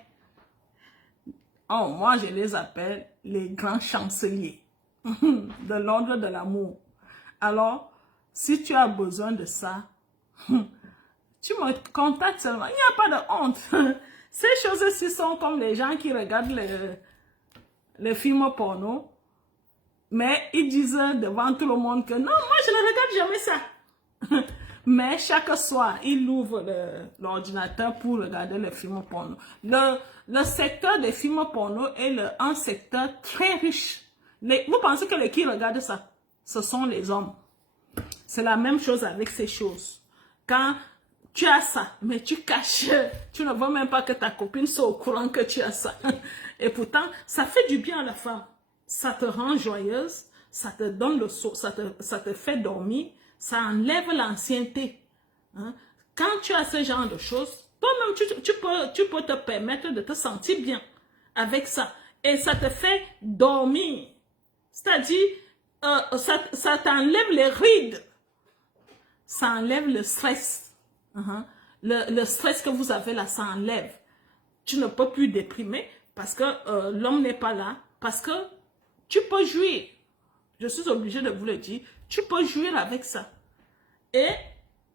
Oh, moi, je les appelle les grands chanceliers de l'ordre de l'amour. Alors, si tu as besoin de ça, tu me contactes seulement. Il n'y a pas de honte. Ces choses-ci sont comme les gens qui regardent les films porno, mais ils disent devant tout le monde que non, moi je ne regarde jamais ça. Mais chaque soir, ils ouvrent l'ordinateur pour regarder les films porno. Le secteur des films porno est un secteur très riche. Vous pensez que les qui regardent ça, ce sont les hommes. C'est la même chose avec ces choses. Quand tu as ça, mais tu caches, tu ne veux même pas que ta copine soit au courant que tu as ça. Et pourtant, ça fait du bien à la femme. Ça te rend joyeuse, ça te donne le saut, ça te fait dormir, ça enlève l'ancienneté. Hein? Quand tu as ce genre de choses, toi-même, tu peux te permettre de te sentir bien avec ça. Et ça te fait dormir. C'est-à-dire, ça t'enlève les rides. Ça enlève le stress. Le stress que vous avez là, ça enlève. Tu ne peux plus déprimer parce que l'homme n'est pas là. Parce que tu peux jouir. Je suis obligée de vous le dire. Tu peux jouir avec ça. Et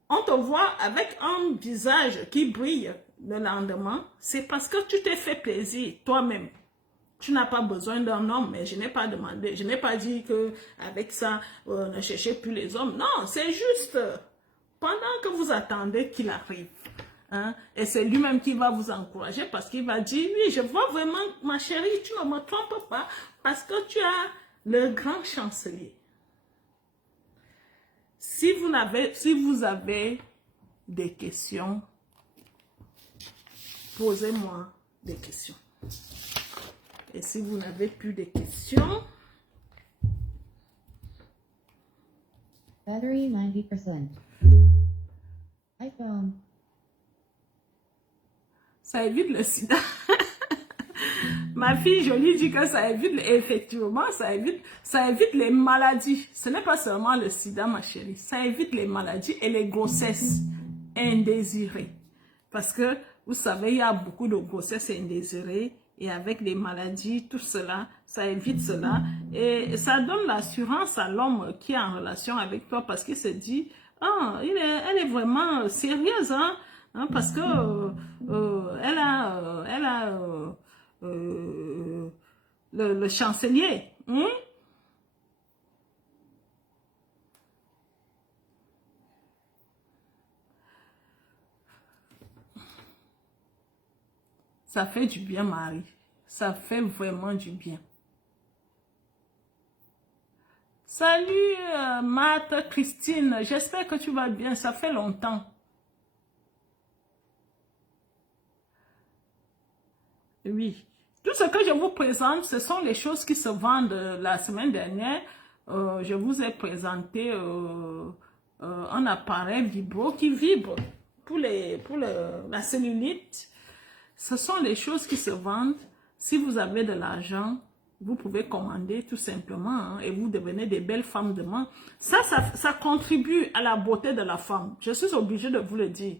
on te voit avec un visage qui brille le lendemain. C'est parce que tu t'es fait plaisir toi-même. Tu n'as pas besoin d'un homme, mais je n'ai pas demandé. Je n'ai pas dit que avec ça, ne cherchez plus les hommes. Non, c'est juste pendant que vous attendez qu'il arrive. Hein, et c'est lui-même qui va vous encourager parce qu'il va dire, oui, je vois vraiment, ma chérie, tu ne me trompes pas parce que tu as le grand chancelier. Si vous avez des questions, posez-moi des questions. Et si vous n'avez plus de questions... Battery 90%. iPhone. Ça évite le sida. Ma fille, je lui dis que ça évite, effectivement, ça évite les maladies. Ce n'est pas seulement le sida, ma chérie. Ça évite les maladies et les grossesses indésirées. Parce que, vous savez, il y a beaucoup de grossesses indésirées. Et avec des maladies, tout cela, ça évite cela. Et ça donne l'assurance à l'homme qui est en relation avec toi parce qu'il se dit, ah, elle est vraiment sérieuse, hein, parce que elle a le chancelier. Hein? Ça fait du bien, Marie. Ça fait vraiment du bien. Salut, Marthe, Christine. J'espère que tu vas bien. Ça fait longtemps. Oui. Tout ce que je vous présente, ce sont les choses qui se vendent. La semaine dernière, je vous ai présenté un appareil vibro qui vibre. la cellulite, ce sont les choses qui se vendent. Si vous avez de l'argent, vous pouvez commander tout simplement hein, et vous devenez des belles femmes demain. Ça contribue à la beauté de la femme. Je suis obligée de vous le dire.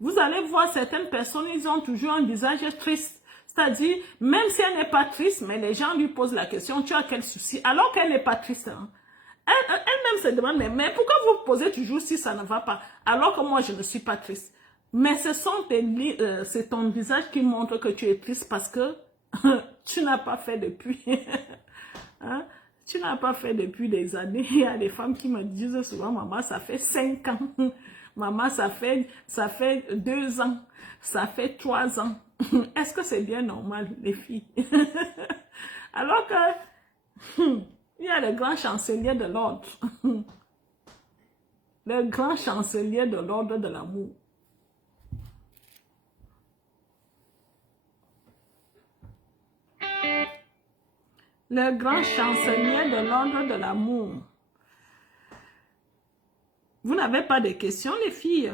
Vous allez voir certaines personnes, ils ont toujours un visage triste. C'est-à-dire, même si elle n'est pas triste, mais les gens lui posent la question, tu as quel souci? Alors qu'elle n'est pas triste. Hein. Elle-même se demande, mais pourquoi vous posez toujours si ça ne va pas? Alors que moi, je ne suis pas triste. Mais c'est ton visage qui montre que tu es triste parce que tu n'as pas fait depuis. Hein? Tu n'as pas fait depuis des années. Il y a des femmes qui me disent souvent, maman, ça fait 5 ans. Maman, ça fait 2 ans. Ça fait 3 ans. Est-ce que c'est bien normal, les filles? Alors que il y a le grand chancelier de l'ordre. Le grand chancelier de l'ordre de l'amour. Le grand chancelier de l'ordre de l'amour. Vous n'avez pas de questions, les filles?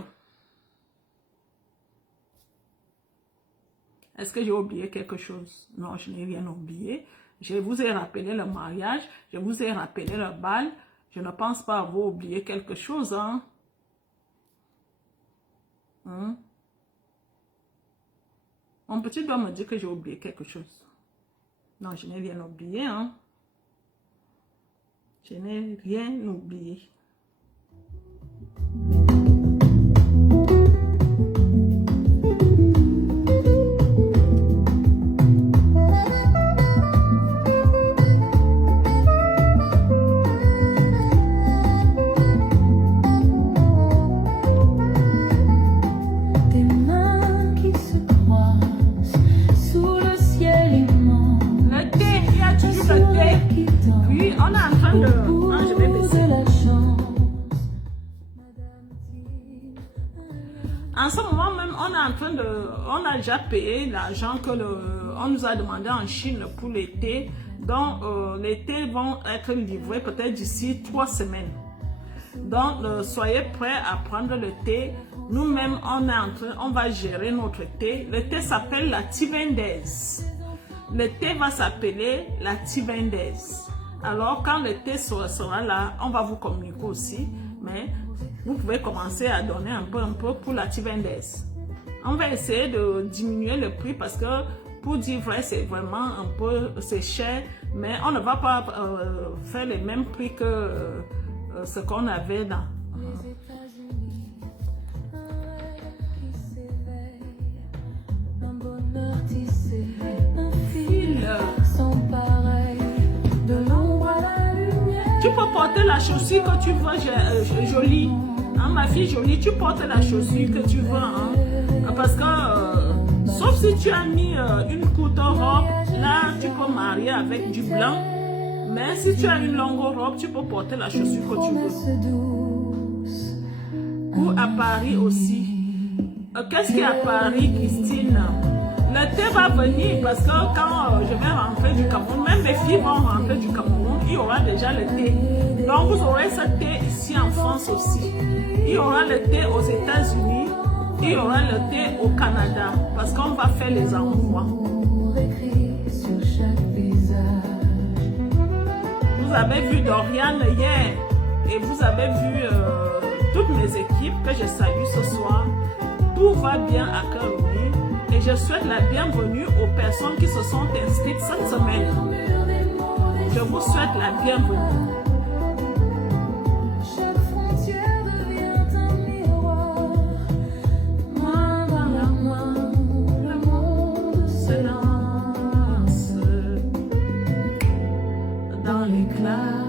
Est-ce que j'ai oublié quelque chose? Non, je n'ai rien oublié. Je vous ai rappelé le mariage, je vous ai rappelé le bal. Je ne pense pas avoir oublié quelque chose, hein? Mon petit doigt me dit que j'ai oublié quelque chose. Non, je n'ai rien oublié, hein? Je n'ai rien oublié. En ce moment même, on a déjà payé l'argent que on nous a demandé en Chine pour l'été. Donc, les thés vont être livrés peut-être d'ici 3 semaines. Donc, soyez prêts à prendre le thé. Nous-mêmes, on va gérer notre thé. Le thé s'appelle la Tivendaise. Le thé va s'appeler la Tivendaise. Alors, quand le thé sera là, on va vous communiquer aussi. Mais vous pouvez commencer à donner un peu pour la Tivendaise. On va essayer de diminuer le prix parce que, pour dire vrai, c'est vraiment un peu, c'est cher. Mais on ne va pas faire les mêmes prix que ce qu'on avait dans. Tu peux porter la chaussure que tu veux, jolie. Hein, ma fille jolie, tu portes la chaussure que tu veux. Hein, parce que, sauf si tu as mis une courte robe, là, tu peux marier avec du blanc. Mais si tu as une longue robe, tu peux porter la chaussure que tu veux. Ou à Paris aussi. Qu'est-ce qu'il y a à Paris, Christine? Le thé va venir parce que quand je vais rentrer du Cameroun, même mes filles vont rentrer du Cameroun, il y aura déjà le thé. Donc vous aurez ce thé ici en France aussi. Il y aura le thé aux États-Unis, il y aura le thé au Canada parce qu'on va faire les envois. Vous avez vu Dorian hier et vous avez vu toutes mes équipes que je salue ce soir. Tout va bien à Cameroun. Et je souhaite la bienvenue aux personnes qui se sont inscrites cette semaine. Je vous souhaite la bienvenue. Le monde se lance dans l'éclat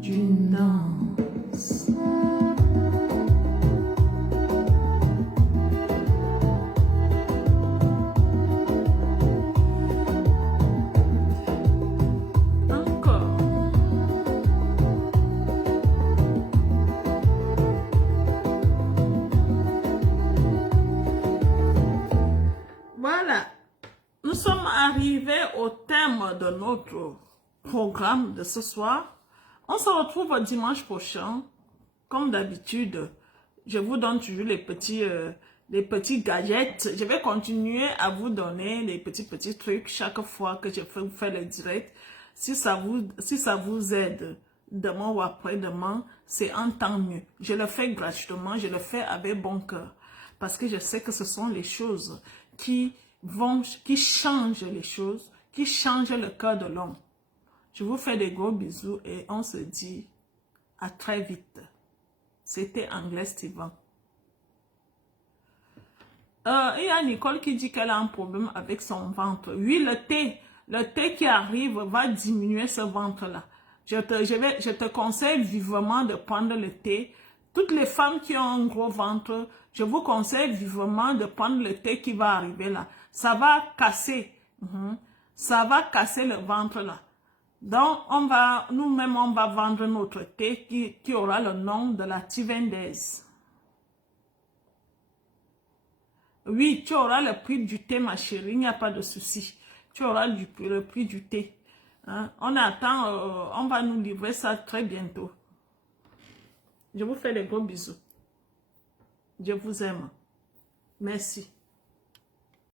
d'une danse. Au terme de notre programme de ce soir. On se retrouve dimanche prochain. Comme d'habitude, Je vous donne toujours les petits gadgets. Je vais continuer à vous donner les petits trucs chaque fois que je fais le direct. Si ça vous aide demain ou après-demain, c'est en tant mieux. Je le fais gratuitement, je le fais avec bon cœur. Parce que je sais que ce sont les choses qui changent les choses, qui changent le cœur de l'homme. Je vous fais des gros bisous et on se dit à très vite. C'était Anglais Steven. Il y a Nicole qui dit qu'elle a un problème avec son ventre. Oui, le thé qui arrive va diminuer ce ventre-là. Je te conseille vivement de prendre le thé. Toutes les femmes qui ont un gros ventre, je vous conseille vivement de prendre le thé qui va arriver là. Ça va casser. Ça va casser le ventre là. Donc, nous-mêmes, on va vendre notre thé qui aura le nom de la Tivendaise. Oui, tu auras le prix du thé, ma chérie, il n'y a pas de souci. Tu auras le prix du thé. Hein? On attend, on va nous livrer ça très bientôt. Je vous fais des gros bisous. Je vous aime. Merci.